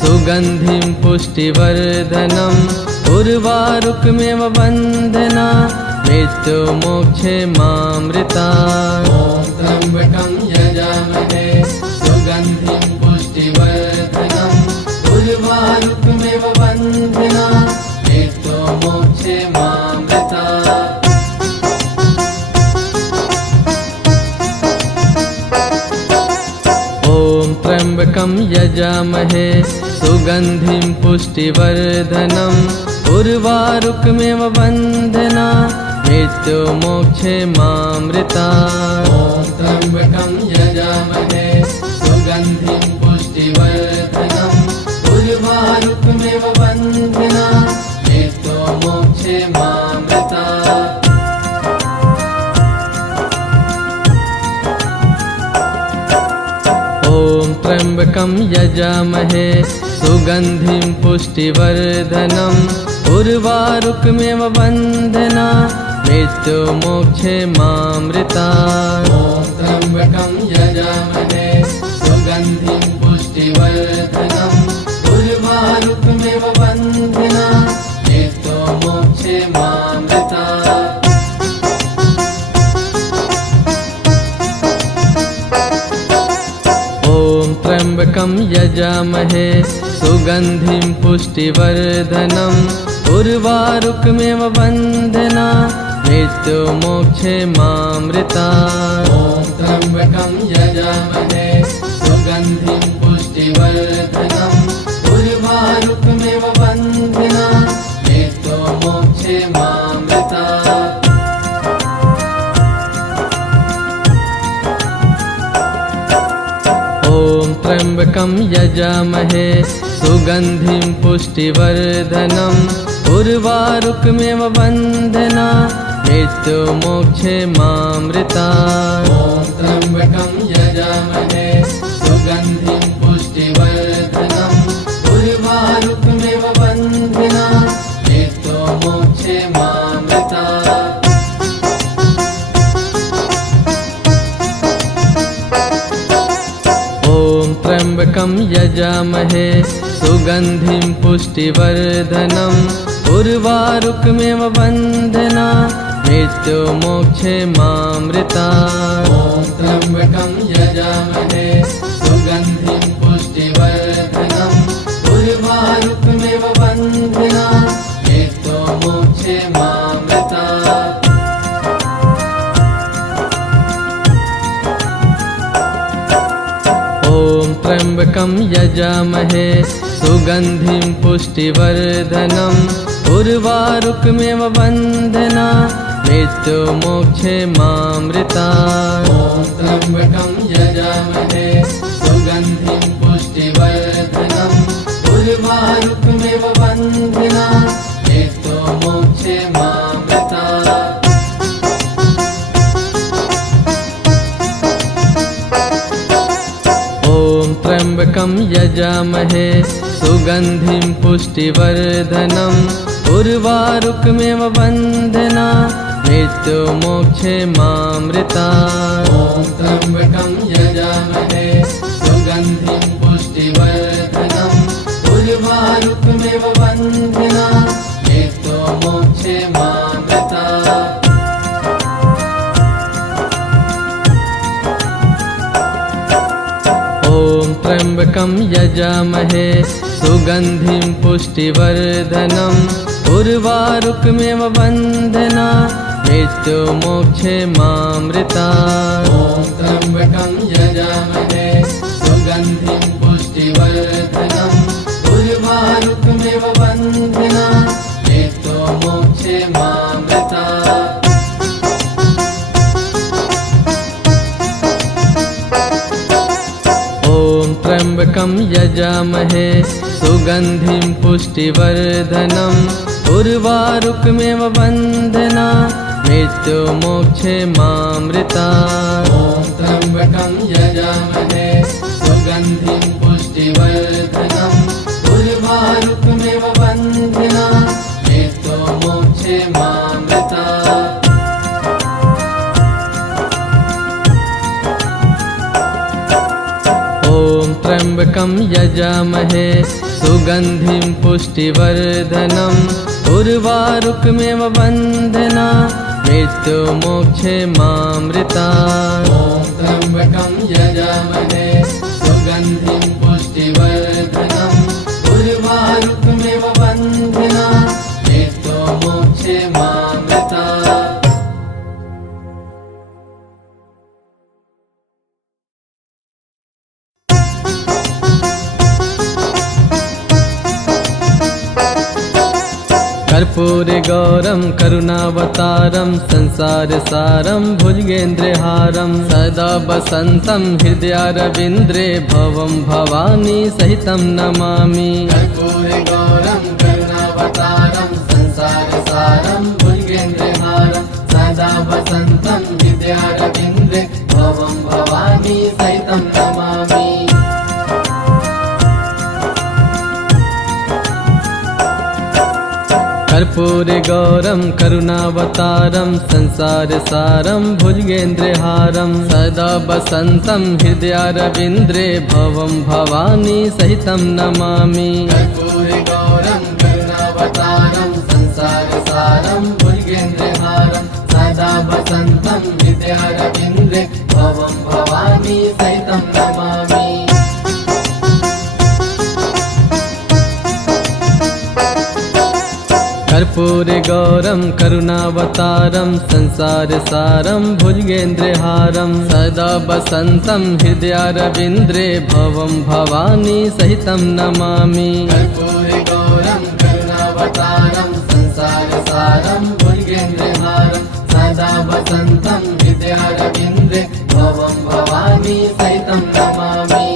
सुगन्धिं पुष्टिवर्धनम् उर्वारुकमेव वन्दना मृत्युमोक्षेमामृतात्। ॐ त्र्यम्बकं यजामहे सुगन्धिं पुष्टिवर्धनम् उर्वारुकमेव वन्दना मृत्युमोक्षेमामृतात्। ॐ त्र्यम्बकं यजामहे सुगन्धिं पुष्टिवर्धनम् उर्वारुकमेव वन्दना मृत्युमोक्षेमामृतात्। ॐ त्र्यम्बकं यजामहे सुगन्धिं पुष्टिवर्धनम् उर्वारुकमेव वन्दना मृत्युमोक्षेमामृतात्। ॐ त्र्यम्बकं यजामहे सुगन्धिं पुष्टिवर्धनम् उर्वारुकमेव वन्दना मृत्युमोक्षेमामृतात्। ॐ त्र्यम्बकं यजामहे सुगन्धिं पुष्टिवर्धनम् उर्वारुकमेव वन्दना मृत्युमोक्षेमामृतात्। ॐ त्र्यम्बकं यजामहे सुगन्धिं पुष्टिवर्धनम् उर्वारुकमेव वन्दना मृत्युमोक्षेमामृतात्। ॐ त्र्यम्बकं यजामहे सुगन्धिं पुष्टिवर्धनम् उर्वारुकमेव वन्दना मृत्युमोक्षेमामृतात्। ॐ त्र्यंबकं यजामहे सुगंधिं पुष्टिवर्धनम् उर्वारुकमेव बन्धना मृत्युमोक्षे मामृतात्। ॐ त्र्यंबकं यजामहे सुगंधिं पुष्टिवर्धनम् उर्वारुकमेव बन्धना मृत्युमोक्षे मामृतात्। ॐ त्र्यंबकं यजामहे सुगंधिं पुष्टिवर्धनम् उर्वारुकमेव बन्धना मृत्युमोक्षे मामृतात्। ॐ त्र्यंबकं यजामहे सुगंधिं पुष्टिवर्धनम् उर्वारुकमेव बन्धना मृत्युमोक्षे मामृतात्। ॐ त्र्यंबकं यजामहे सुगंधिं पुष्टिवर्धनम् उर्वारुकमेव बन्धना मृत्युमोक्षे मामृतात्। ॐ त्र्यंबकं यजामहे सुगंधिं पुष्टिवर्धनम् उर्वारुकमेव बन्धना मृत्युमोक्षे मामृतात्। ॐ त्र्यंबकं यजामहे सुगंधिं पुष्टिवर्धनम् उर्वारुकमेव बन्धना मृत्युमोक्षे मामृतात्। ॐ त्र्यंबकं यजामहे सुगंधिं पुष्टिवर्धनम् उर्वारुकमेव बन्धना मृत्युमोक्षे मामृतात्। ॐ त्र्यंबकं यजामहे सुगंधिं पुष्टिवर्धनम् उर्वारुकमेव बन्धना मृत्युमोक्षे मामृतात्। ॐ त्र्यंबकं यजामहे सुगंधिं पुष्टिवर्धनम् उर्वारुकमेव बन्धना मृत्युमोक्षे मामृतात्। ॐ त्र्यंबकं यजामहे सुगंधिं पुष्टिवर्धनम् उर्वारुकमेव बन्धना मृत्युमोक्षे मामृतात्। ॐ त्र्यंबकं यजामहे सुगंधिं पुष्टिवर्धनम् उर्वारुकमेव बन्धना मृत्युमोक्षे मामृतात्। ॐ त्र्यंबकं यजामहे सुगंधिं पुष्टिवर्धनम् उर्वारुकमेव बन्धना मृत्युमोक्षे मामृतात्। ॐ त्र्यंबकं यजामहे सुगंधिं पुष्टिवर्धनम् उर्वारुकमेव बन्धना मृत्युमोक्षे मामृतात्। कर्पूरगौरं करुणावतारं संसारसारं भुजगेन्द्रहारं सदा वसन्तं हृदयारविन्द्रे भवं भवानी सहितं नमामि। कर्पूरगौरं करुणावतारं संसारसारं भुजगेन्द्रहारं सदा वसन्तं हृदयारविन्द्रे भवं भवानी सहितं नमामि। कर्पूरगौरं करुणावतारं संसारसारं भुजगेन्द्रहारं सदा वसन्तं हृदयारविन्द्रे भवं भवानी सहितं नमामि। कर्पूरगौरं करुणावतारं संसारसारं भुजगेन्द्रहारं सदा वसन्तं हृदयारविन्द्रे भवं भवानी सहितं नमामि। कर्पूरगौरं करुणावतारं संसारसारं भुजगेन्द्रहारं सदा वसन्तं हृदयारविन्द्रे भवं भवानी सहितं नमामि। कर्पूरगौरं करुणावतारं संसारसारं भुजगेन्द्रहारं सदा वसन्तं हृदयारविन्द्रे भवं भवानी सहितं नमामि।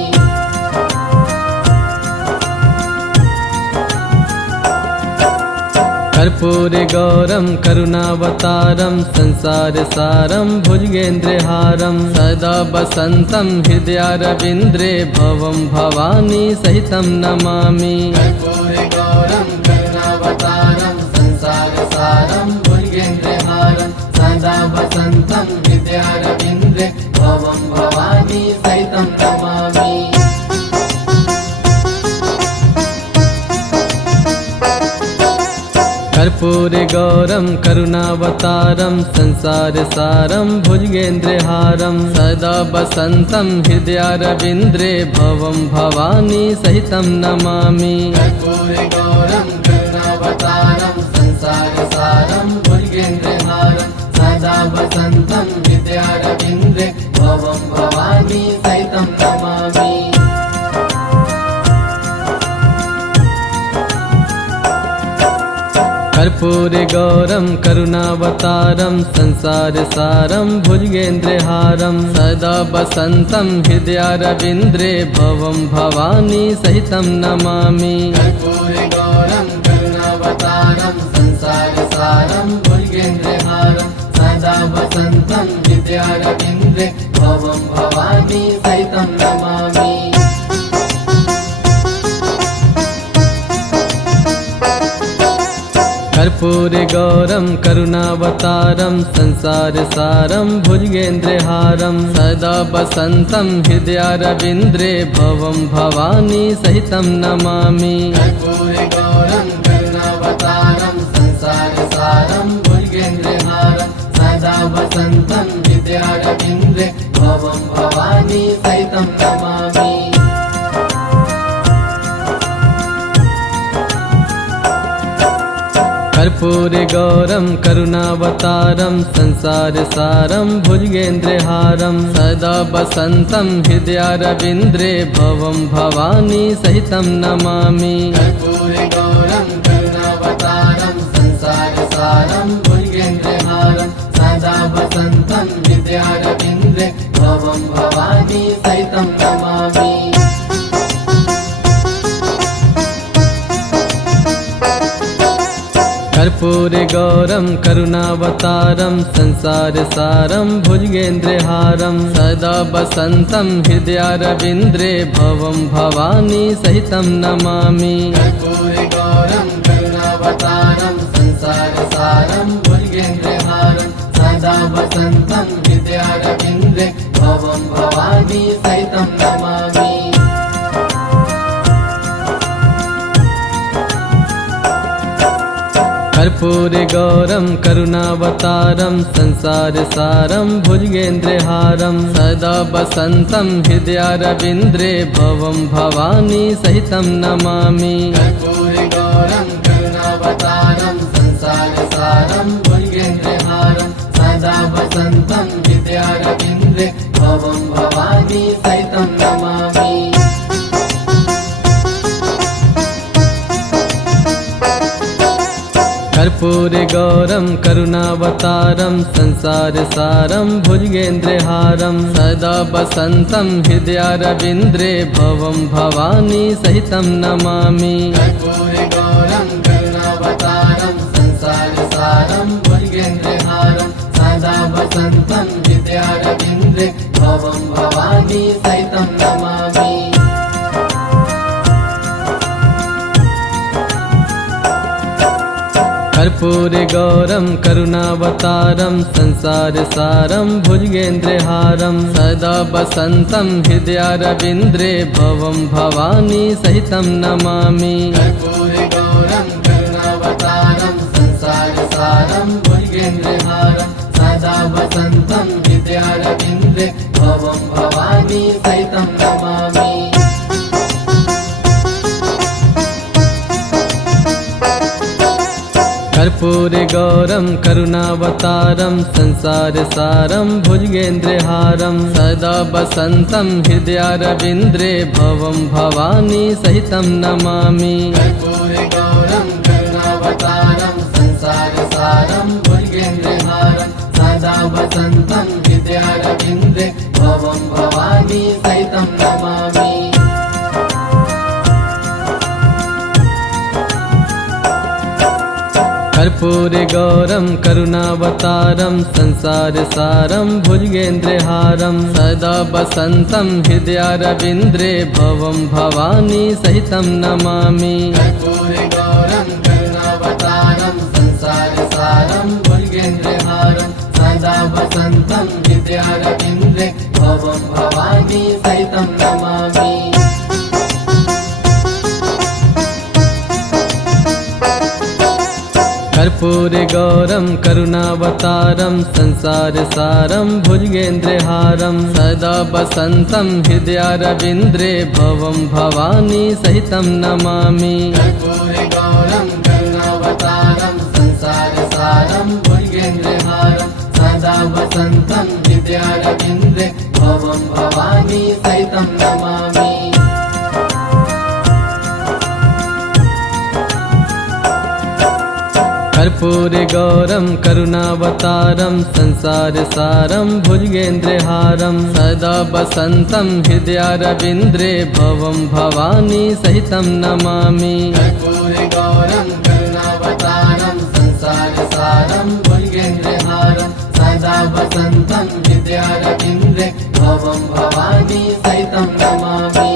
कर्पूरगौरं करुणावतारं संसारसारं भुजगेन्द्रहारं सदा वसन्तं हृदयारविन्द्रे भवं भवानी सहितं नमामि। कर्पूरगौरं करुणावतारं संसारसारं भुजगेन्द्रहारं सदा वसन्तं हृदयारविन्द्रे भवं भवानी सहितं नमामि। कर्पूरगौरं करुणावतारं संसारसारं भुजगेन्द्रहारं सदा वसन्तं हृदयारविन्द्रे भवं भवानी सहितं नमामि। कर्पूरगौरं करुणावतारं संसारसारं भुजगेन्द्रहारं सदा वसन्तं हृदयारविन्द्रे भवं भवानी सहितं नमामि। कर्पूरगौरं करुणावतारं संसारसारं भुजगेन्द्रहारं सदा वसन्तं हृदयारविन्द्रे भवं भवानी सहितं नमामि। कर्पूरगौरं करुणावतारं संसारसारं भुजगेन्द्रहारं सदा वसन्तं हृदयारविन्द्रे भवं भवानी सहितं नमामि। कर्पूरगौरं करुणावतारं संसारसारं भुजगेन्द्रहारं सदा वसन्तं हृदयारविन्द्रे भवं भवानी सहितं नमामि। कर्पूरगौरं करुणावतारं संसारसारं भुजगेन्द्रहारं सदा वसन्तं हृदयारविन्द्रे भवं भवानी सहितं नमामि। कर्पूरगौरं करुणावतारं संसारसारं भुजगेन्द्रहारं सदा वसन्तं हृदयारविन्द्रे भवं भवानी सहितं नमामि। कर्पूरगौरं करुणावतारं संसारसारं भुजगेन्द्रहारं सदा वसन्तं हृदयारविन्द्रे भवं भवानी सहितं नमामि। कर्पूरगौरं करुणावतारं संसारसारं भुजगेन्द्रहारं सदा वसन्तं हृदयारविन्द्रे भवं भवानी सहितं नमामि। कर्पूरगौरं करुणावतारं संसारसारं भुजगेन्द्रहारं सदा वसन्तं हृदयारविन्द्रे भवं भवानी सहितं नमामि। कर्पूरगौरं करुणावतारं संसारसारं भुजगेन्द्रहारं सदा वसन्तं हृदयारविन्द्रे भवं भवानी सहितं नमामि। कर्पूरगौरं करुणावतारं संसारसारं भुजगेन्द्रहारं सदा वसन्तं हृदयारविन्द्रे भवं भवानी सहितं नमामि। कर्पूरगौरं करुणावतारं संसारसारं भुजगेन्द्रहारं सदा वसन्तं हृदयारविन्द्रे भवं भवानी सहितं नमामि। कर्पूरगौरं करुणावतारं संसारसारं भुजगेन्द्रहारं सदा वसन्तं हृदयारविन्द्रे भवं भवानी सहितं नमामि। कर्पूरगौरं करुणावतारं संसारसारं भुजगेन्द्रहारं सदा वसन्तं हृदयारविन्द्रे भवं भवानी सहितं नमामि। कर्पूरगौरं करुणावतारं संसारसारं भुजगेन्द्रहारं सदा वसन्तं हृदयारविन्द्रे भवं भवानी सहितं नमामि। कर्पूरगौरं करुणावतारं संसारसारं भुजगेन्द्रहारं सदा वसन्तं हृदयारविन्द्रे भवं भवानी सहितं नमामि। कर्पूरगौरं करुणावतारं संसारसारं भुजगेन्द्रहारं सदा वसन्तं हृदयारविन्द्रे भवं भवानी सहितं नमामि। कर्पूरगौरं करुणावतारं संसारसारं भुजगेन्द्रहारं सदा वसन्तं हृदयारविन्द्रे भवं भवानी सहितं नमामि। कर्पूरगौरं करुणावतारं संसारसारं भुजगेन्द्रहारं सदा वसन्तं हृदयारविन्द्रे भवं भवानी सहितं नमामि। कर्पूरगौरं करुणावतारं संसारसारं भुजगेन्द्रहारं सदा वसन्तं हृदयारविन्द्रे भवं भवानी सहितं नमामि। कर्पूरगौरं करुणावतारं संसारसारं भुजगेन्द्रहारं सदा वसन्तं हृदयारविन्द्रे भवं भवानी सहितं नमामि। कर्पूरगौरं करुणावतारं संसारसारं भुजगेन्द्रहारं सदा वसन्तं हृदयारविन्द्रे भवं भवानी सहितं नमामि। कर्पूरगौरं करुणावतारं संसारसारं भुजगेन्द्रहारं सदा वसन्तं हृदयारविन्द्रे भवं भवानी सहितं नमामि।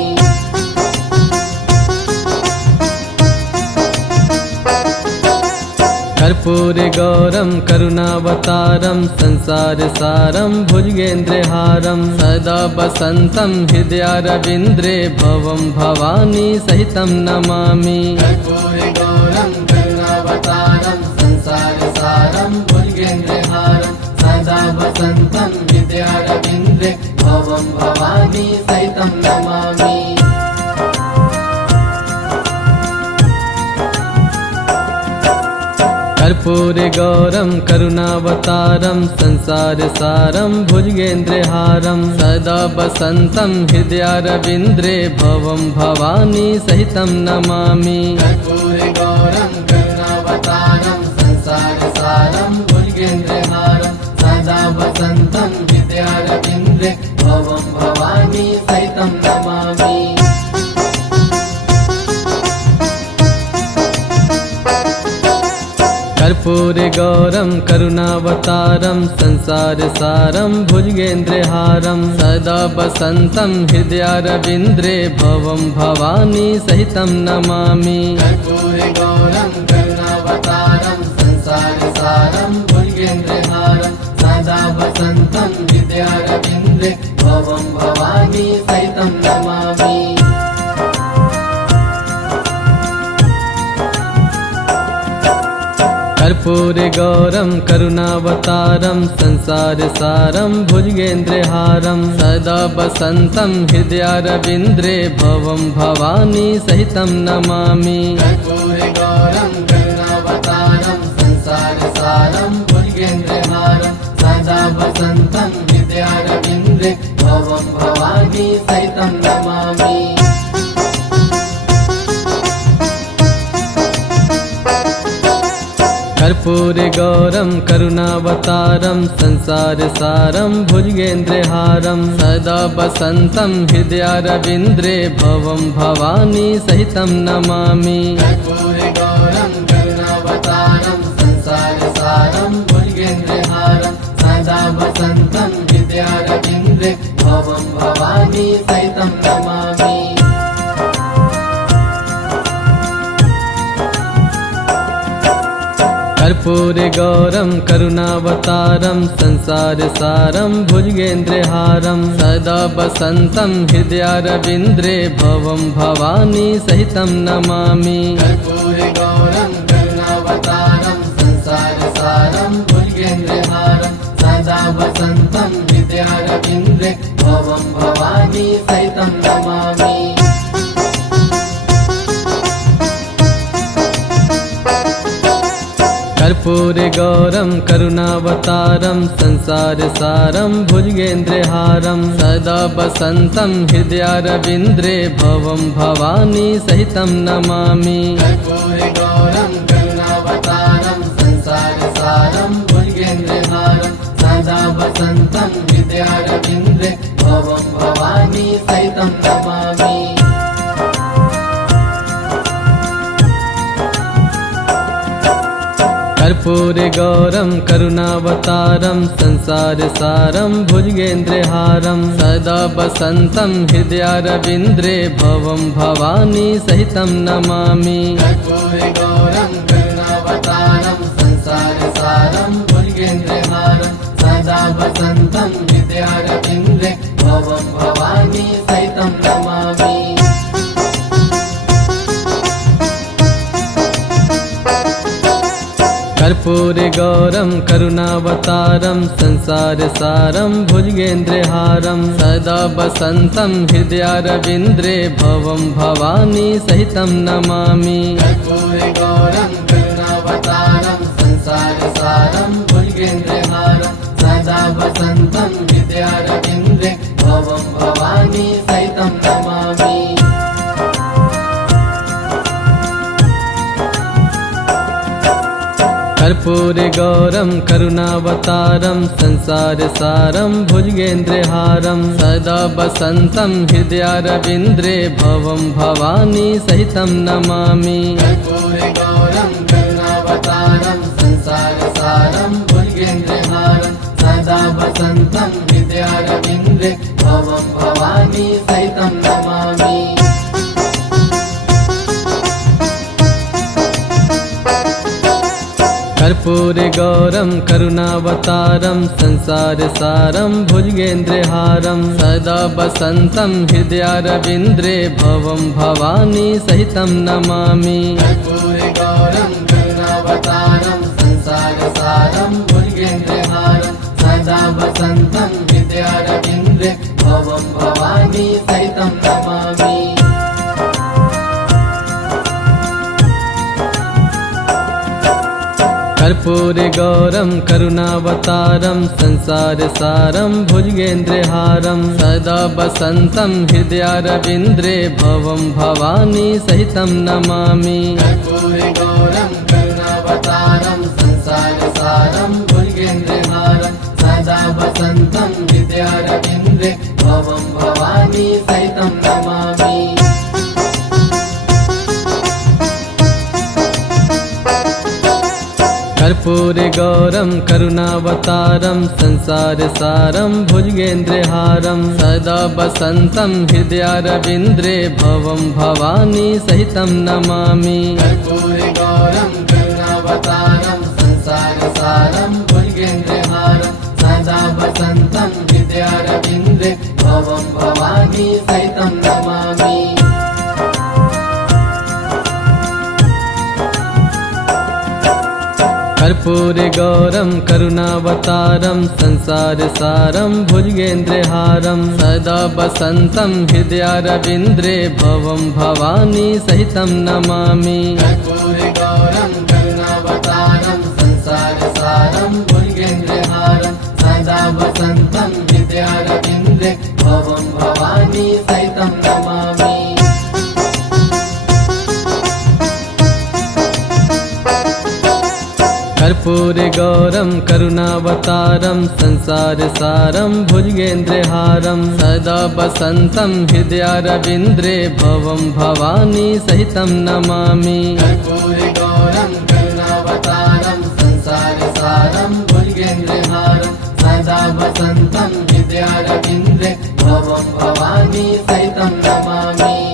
कर्पूरगौरं करुणावतारं संसारसारं भुजगेन्द्रहारं सदा वसन्तं हृदयारविन्द्रे भवं भवानी सहितं नमामि। कर्पूरगौरं करुणावतारं संसारसारं भुजगेन्द्रहारं सदा वसन्तं हृदयारविन्द्रे भवं भवानी सहितं नमामि। कर्पूरगौरं करुणावतारं संसारसारं भुजगेन्द्रहारं सदा वसन्तं हृदयारविन्द्रे भवं भवानी सहितं नमामि। कर्पूरगौरं करुणावतारं संसारसारं भुजगेन्द्रहारं सदा वसन्तं हृदयारविन्द्रे भवं भवानी सहितं नमामि। कर्पूरगौरं करुणावतारं संसारसारं भुजगेन्द्रहारं सदा वसन्तं हृदयारविन्द्रे भवं भवानी सहितं नमामि। कर्पूरगौरं करुणावतारं संसारसारं भुजगेन्द्रहारं सदा वसन्तं हृदयारविन्द्रे भवं भवानी सहितं नमामि। कर्पूरगौरं करुणावतारं संसारसारं भुजगेन्द्रहारं सदा वसन्तं हृदयारविन्द्रे भवं भवानी सहितं नमामि। कर्पूरगौरं करुणावतारं संसारसारं भुजगेन्द्रहारं सदा वसन्तं हृदयारविन्द्रे भवं भवानी सहितं नमामि। कर्पूरगौरं करुणावतारं संसारसारं भुजगेन्द्रहारं सदा वसन्तं हृदयारविन्द्रे भवं भवानी सहितं नमामि। कर्पूरगौरं करुणावतारं संसारसारं भुजगेन्द्रहारं सदा वसन्तं हृदयारविन्द्रे भवं भवानी सहितं नमामि। कर्पूरगौरं करुणावतारं संसारसारं भुजगेन्द्रहारं सदा वसन्तं हृदयारविन्द्रे भवं भवानी सहितं नमामि। कर्पूरगौरं करुणावतारं संसारसारं भुजगेन्द्रहारं सदा वसन्तं हृदयारविन्द्रे भवं भवानी सहितं नमामि। कर्पूरगौरं करुणावतारं संसारसारं भुजगेन्द्रहारं सदा वसन्तं हृदयारविन्द्रे भवं भवानी सहितं नमामि। कर्पूरगौरं करुणावतारं संसारसारं भुजगेन्द्रहारं सदा वसन्तं हृदयारविन्द्रे भवं भवानी सहितं नमामि। कर्पूरगौरं करुणावतारं संसारसारं भुजगेन्द्रहारं सदा वसन्तं हृदयारविन्द्रे भवं भवानी सहितं नमामि। कर्पूरगौरं करुणावतारं संसारसारं भुजगेन्द्रहारं सदा वसन्तं हृदयारविन्द्रे भवं भवानी सहितं नमामि। कर्पूरगौरं करुणावतारं संसारसारं भुजगेन्द्रहारं सदा वसन्तं हृदयारविन्द्रे भवं भवानी सहितं नमामि। कर्पूरगौरं करुणावतारं संसारसारं भुजगेन्द्रहारं सदा वसन्तं हृदयारविन्द्रे भवं भवानी सहितं नमामि। कर्पूरगौरं करुणावतारं संसारसारं भुजगेन्द्रहारं सदा वसन्तं हृदयारविन्द्रे भवं भवानी सहितं नमामि। कर्पूरगौरं करुणावतारं संसारसारं भुजगेन्द्रहारं सदा वसन्तं हृदयारविन्द्रे भवं भवानी सहितं नमामि। कर्पूरगौरं करुणावतारं संसारसारं भुजगेन्द्रहारं सदा वसन्तं हृदयारविन्द्रे भवं भवानी सहितं नमामि। कर्पूरगौरं करुणावतारं संसारसारं भुजगेन्द्रहारं सदा वसन्तं हृदयारविन्द्रे भवं भवानी सहितं नमामि। कर्पूरगौरं करुणावतारं संसारसारं भुजगेन्द्रहारं सदा वसन्तं हृदयारविन्द्रे भवं भवानी सहितं नमामि। कर्पूरगौरं करुणावतारं संसारसारं भुजगेन्द्रहारं सदा वसन्तं हृदयारविन्द्रे भवं भवानी सहितं नमामि। कर्पूरगौरं करुणावतारं संसारसारं भुजगेन्द्रहारं सदा वसन्तं हृदयारविन्द्रे भवं भवानी सहितं नमामि। कर्पूरगौरं करुणावतारं संसारसारं भुजगेन्द्रहारं सदा वसन्तं हृदयारविन्द्रे भवं भवानी सहितं नमामि। कर्पूरगौरं करुणावतारं संसारसारं भुजगेन्द्रहारं सदा वसन्तं हृदयारविन्द्रे भवं भवानी सहितं नमामि। कर्पूरगौरं करुणावतारं संसारसारं भुजगेन्द्रहारं सदा वसन्तं हृदयारविन्द्रे भवं भवानी सहितं नमामि। कर्पूरगौरं करुणावतारं संसारसारं भुजगेन्द्रहारं सदा वसन्तं हृदयारविन्द्रे भवं भवानी सहितं नमामि। कर्पूरगौरं करुणावतारं संसारसारं भुजगेन्द्रहारं सदा वसन्तं हृदयारविन्द्रे भवं भवानी सहितं नमामि।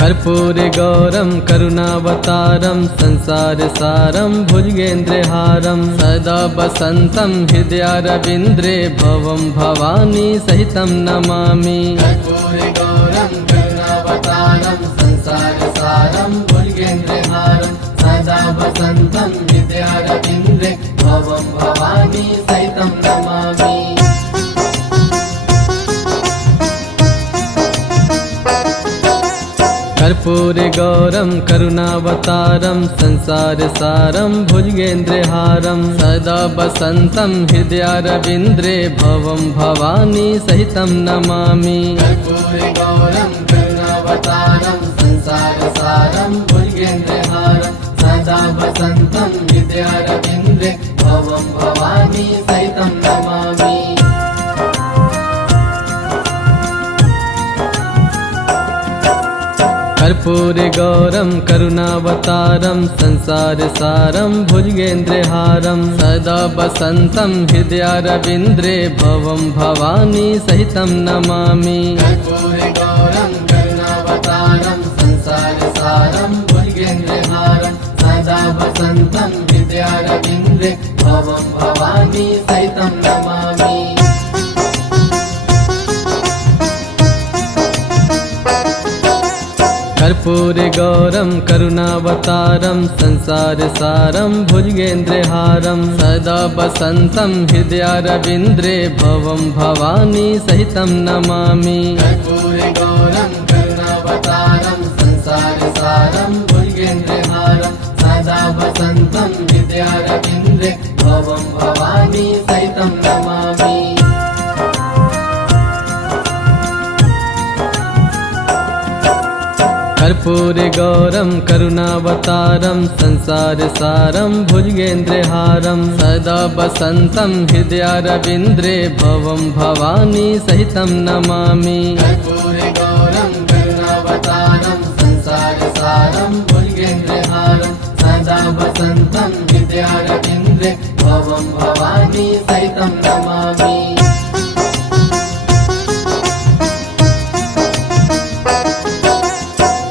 कर्पूरगौरं करुणावतारं संसारसारं भुजगेन्द्रहारं सदा वसन्तं हृदयारविन्द्रे भवं भवानी सहितं नमामि। कर्पूरगौरं करुणावतारं संसारसारं भुजगेन्द्रहारं सदा वसन्तं हृदयारविन्द्रे भवं भवानी सहितं नमामि। कर्पूरगौरं करुणावतारं संसारसारं भुजगेन्द्रहारं सदा वसन्तं हृदयारविन्द्रे भवं भवानी सहितं नमामि। कर्पूरगौरं करुणावतारं संसारसारं भुजगेन्द्रहारं सदा वसन्तं हृदयारविन्द्रे भवं भवानी सहितं नमामि। कर्पूरगौरं करुणावतारं संसारसारं भुजगेन्द्रहारं सदा वसन्तं हृदयारविन्द्रे भवं भवानी सहितं नमामि। कर्पूरगौरं करुणावतारं संसारसारं भुजगेन्द्रहारं सदा वसन्तं हृदयारविन्द्रे भवं भवानी सहितं नमामि। कर्पूरगौरं करुणावतारं संसारसारं भुजगेन्द्रहारं सदा वसन्तं हृदयारविन्द्रे भवं भवानी सहितं नमामि। कर्पूरगौरं करुणावतारं संसारसारं भुजगेन्द्रहारं सदा वसन्तं हृदयारविन्द्रे भवं भवानी सहितं नमामि। कर्पूरगौरं करुणावतारं संसारसारं भुजगेन्द्रहारं सदा वसन्तं हृदयारविन्द्रे भवं भवानी सहितं नमामि। कर्पूरगौरं करुणावतारं संसारसारं भुजगेन्द्रहारं सदा वसन्तं हृदयारविन्द्रे भवं भवानी सहितं नमामि।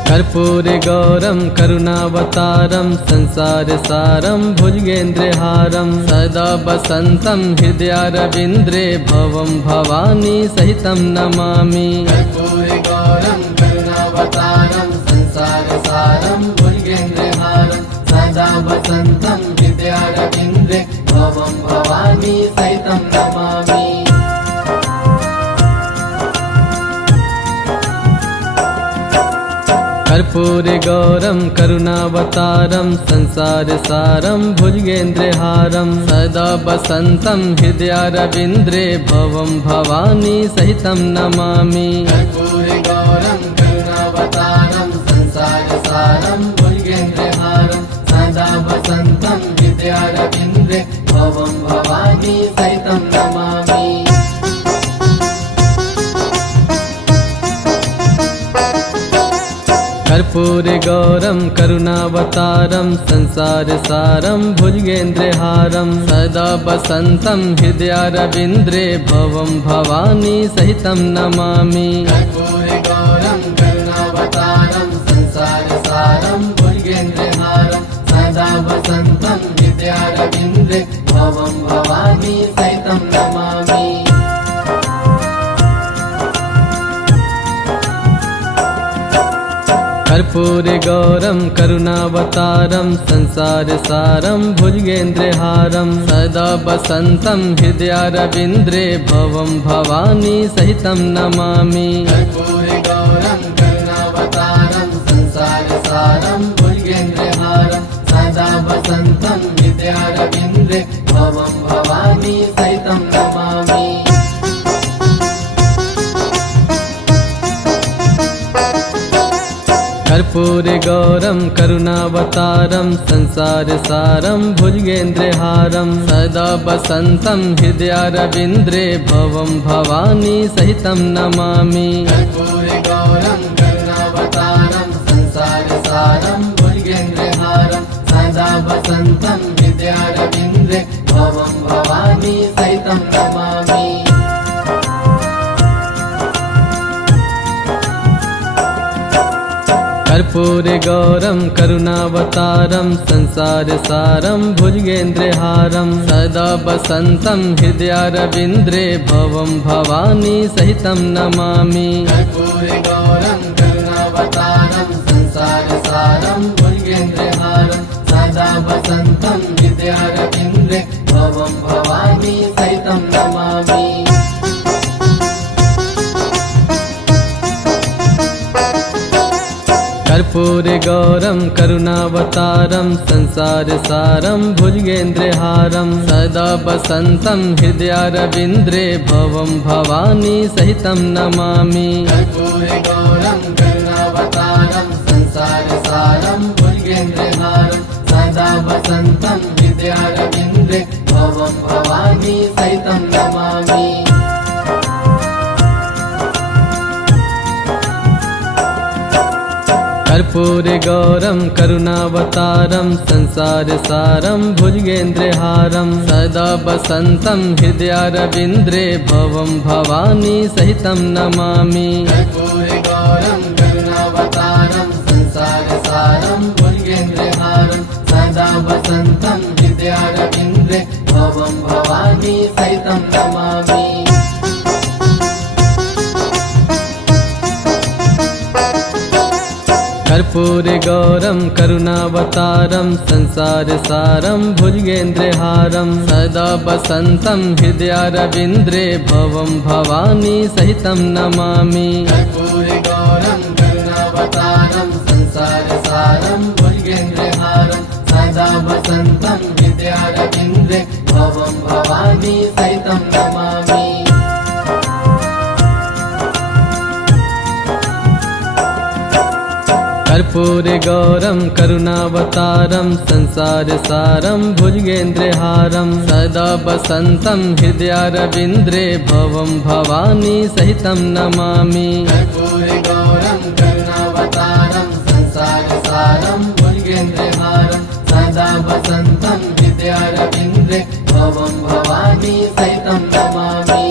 कर्पूरगौरं करुणावतारं संसारसारं भुजगेन्द्रहारं सदा वसन्तं हृदयारविन्द्रे भवं भवानी सहितं नमामि। कर्पूरगौरं करुणावतारं संसारसारं भुजगेन्द्रहारं सदा वसन्तं हृदयारविन्द्रे भवं भवानी सहितं नमामि। कर्पूरगौरं करुणावतारं संसारसारं भुजगेन्द्रहारं सदा वसन्तं हृदयारविन्द्रे भवं भवानी सहितं नमामि। कर्पूरगौरं करुणावतारं संसारसारं भुजगेन्द्रहारं सदा वसन्तं हृदयारविन्द्रे भवं भवानी सहितं नमामि। कर्पूरगौरं करुणावतारं संसारसारं भुजगेन्द्रहारं सदा वसन्तं हृदयारविन्द्रे भवं भवानी सहितं नमामि। कर्पूरगौरं करुणावतारं संसारसारं भुजगेन्द्रहारं सदा वसन्तं हृदयारविन्द्रे भवं भवानी सहितं नमामि। कर्पूरगौरं करुणावतारं संसारसारं भुजगेन्द्रहारं सदा वसन्तं हृदयारविन्द्रे भवं भवानी सहितं नमामि। कर्पूरगौरं करुणावतारं संसारसारं भुजगेन्द्रहारं सदा वसन्तं हृदयारविन्द्रे भवं भवानी सहितं नमामि। कर्पूरगौरं करुणावतारं संसारसारं भुजगेन्द्रहारं सदा वसन्तं हृदयारविन्द्रे भवं भवानी सहितं नमामि। कर्पूरगौरं करुणावतारं संसारसारं भुजगेन्द्रहारं सदा वसन्तं हृदयारविन्द्रे भवं भवानी सहितं नमामि। कर्पूरगौरं करुणावतारं संसारसारं भुजगेन्द्रहारं सदा वसन्तं हृदयारविन्द्रे भवं भवानी सहितं नमामि। कर्पूरगौरं करुणावतारं संसारसारं भुजगेन्द्रहारं सदा वसन्तं हृदयारविन्द्रे भवं भवानी सहितं नमामि। कर्पूरगौरं करुणावतारं संसारसारं भुजगेन्द्रहारं सदा वसन्तं हृदयारविन्द्रे भवं भवानी सहितं नमामि। कर्पूरगौरं करुणावतारं संसारसारं भुजगेन्द्रहारं सदा वसन्तं हृदयारविन्द्रे भवं भवानी सहितं नमामि। कर्पूरगौरं करुणावतारं संसारसारं भुजगेन्द्रहारं सदा वसन्तं हृदयारविन्द्रे भवं भवानी सहितं नमामि। कर्पूरगौरं करुणावतारं संसारसारं भुजगेन्द्रहारं सदा वसन्तं हृदयारविन्द्रे भवं भवानी सहितं नमामि। कर्पूरगौरं करुणावतारं संसारसारं भुजगेन्द्रहारं सदा वसन्तं हृदयारविन्द्रे भवं भवानी सहितं नमामि। कर्पूरगौरं करुणावतारं संसारसारं भुजगेन्द्रहारं सदा वसन्तं हृदयारविन्द्रे भवं भवानी सहितं नमामि। कर्पूरगौरं करुणावतारं संसारसारं भुजगेन्द्रहारं सदा वसन्तं हृदयारविन्द्रे भवं भवानी सहितं नमामि। कर्पूरगौरं करुणावतारं संसारसारं भुजगेन्द्रहारं सदा वसन्तं हृदयारविन्द्रे भवं भवानी सहितं नमामि।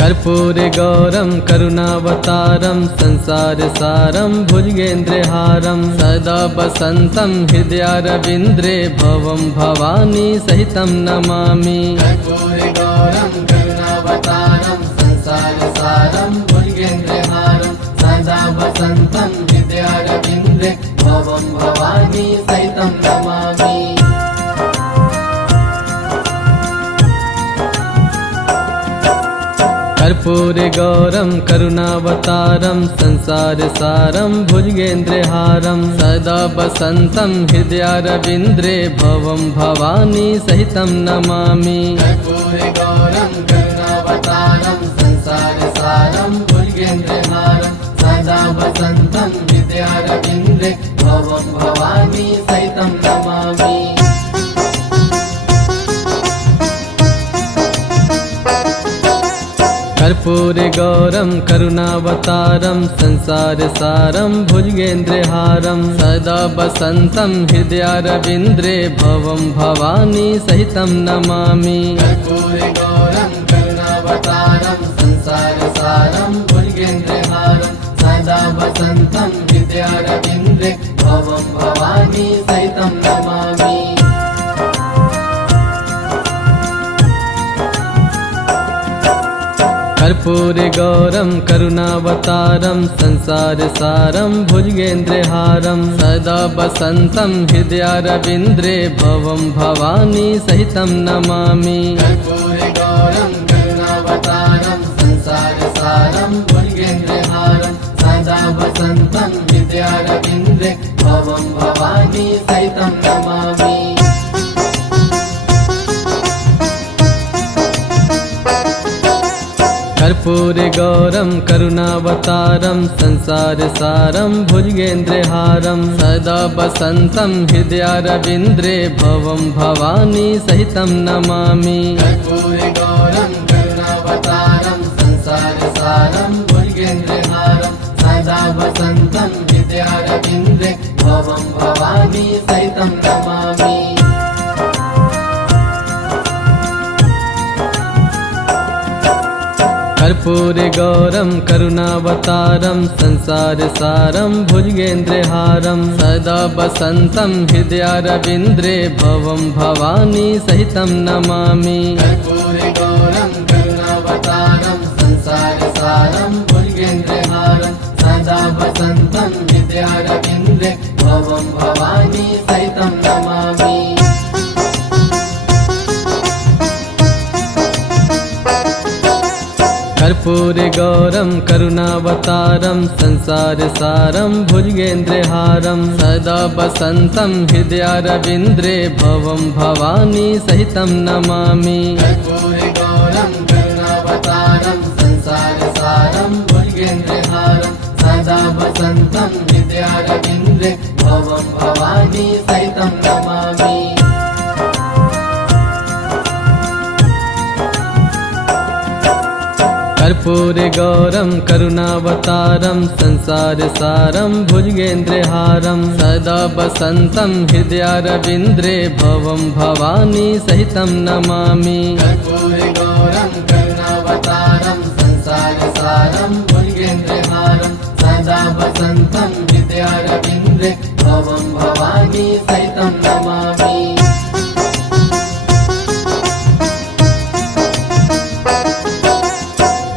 कर्पूरगौरं करुणावतारं संसारसारं भुजगेन्द्रहारं सदा वसन्तं हृदयारविन्द्रे भवं भवानी सहितं नमामि। कर्पूरगौरं करुणावतारं संसारसारं भुजगेन्द्रहारं सदा वसन्तं हृदयारविन्द्रे भवं भवानी सहितं नमामि। कर्पूरगौरं करुणावतारं संसारसारं भुजगेन्द्रहारं सदा वसन्तं हृदयारविन्द्रे भवं भवानी सहितं नमामि। कर्पूरगौरं करुणावतारं संसारसारं भुजगेन्द्रहारं सदा वसन्तं हृदयारविन्द्रे भवं भवानी सहितं नमामि। कर्पूरगौरं करुणावतारं संसारसारं भुजगेन्द्रहारं सदा वसन्तं हृदयारविन्द्रे भवं भवानी सहितं नमामि। कर्पूरगौरं करुणावतारं संसारसारं भुजगेन्द्रहारं सदा वसन्तं हृदयारविन्द्रे भवं भवानी सहितं नमामि। कर्पूरगौरं करुणावतारं संसारसारं भुजगेन्द्रहारं सदा वसन्तं हृदयारविन्द्रे भवं भवानी सहितं नमामि। कर्पूरगौरं करुणावतारं संसारसारं भुजगेन्द्रहारं सदा वसन्तं हृदयारविन्द्रे भवं भवानी सहितं नमामि। कर्पूरगौरं करुणावतारं संसारसारं भुजगेन्द्रहारं सदा वसन्तं हृदयारविन्द्रे भवं भवानी सहितं नमामि। कर्पूरगौरं करुणावतारं संसारसारं भुजगेन्द्रहारं सदा वसन्तं हृदयारविन्द्रे भवं भवानी सहितं नमामि। कर्पूरगौरं करुणावतारं संसारसारं भुजगेन्द्रहारं सदा वसन्तं हृदयारविन्द्रे भवं भवानी सहितं नमामि। कर्पूरगौरं करुणावतारं संसारसारं भुजगेन्द्रहारं सदा वसन्तं हृदयारविन्द्रे भवं भवानी सहितं नमामि। कर्पूरगौरं करुणावतारं संसारसारं भुजगेन्द्रहारं सदा वसन्तं हृदयारविन्द्रे भवं भवानी सहितं नमामि। कर्पूरगौरं करुणावतारं संसारसारं भुजगेन्द्रहारं सदा वसन्तं हृदयारविन्द्रे भवं भवानी सहितं नमामि। कर्पूरगौरं करुणावतारं संसारसारं भुजगेन्द्रहारं सदा वसन्तं हृदयारविन्द्रे भवं भवानी सहितं नमामि। कर्पूरगौरं करुणावतारं संसारसारं भुजगेन्द्रहारं सदा वसन्तं हृदयारविन्द्रे भवं भवानी सहितं नमामि।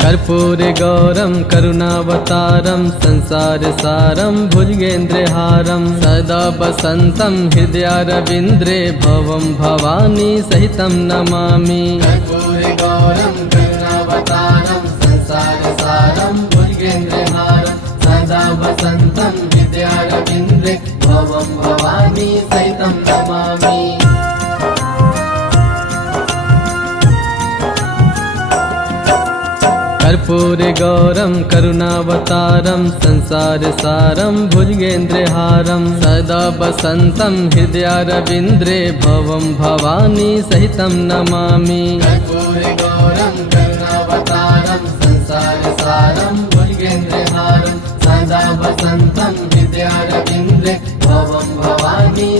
कर्पूरगौरं करुणावतारं संसारसारं भुजगेन्द्रहारं सदा वसन्तं हृदयारविन्द्रे भवं भवानी सहितं नमामि। कर्पूरगौरं करुणावतारं संसारसारं भुजगेन्द्रहारं सदा वसन्तं हृदयारविन्द्रे भवं भवानी सहितं नमामि। कर्पूरगौरं करुणावतारं संसारसारं भुजगेन्द्रहारं सदा वसन्तं हृदयारविन्द्रे भवं भवानी सहितं नमामि। कर्पूरगौरं करुणावतारं संसारसारं भुजगेन्द्रहारं सदा वसन्तं हृदयारविन्द्रे भवं भवानी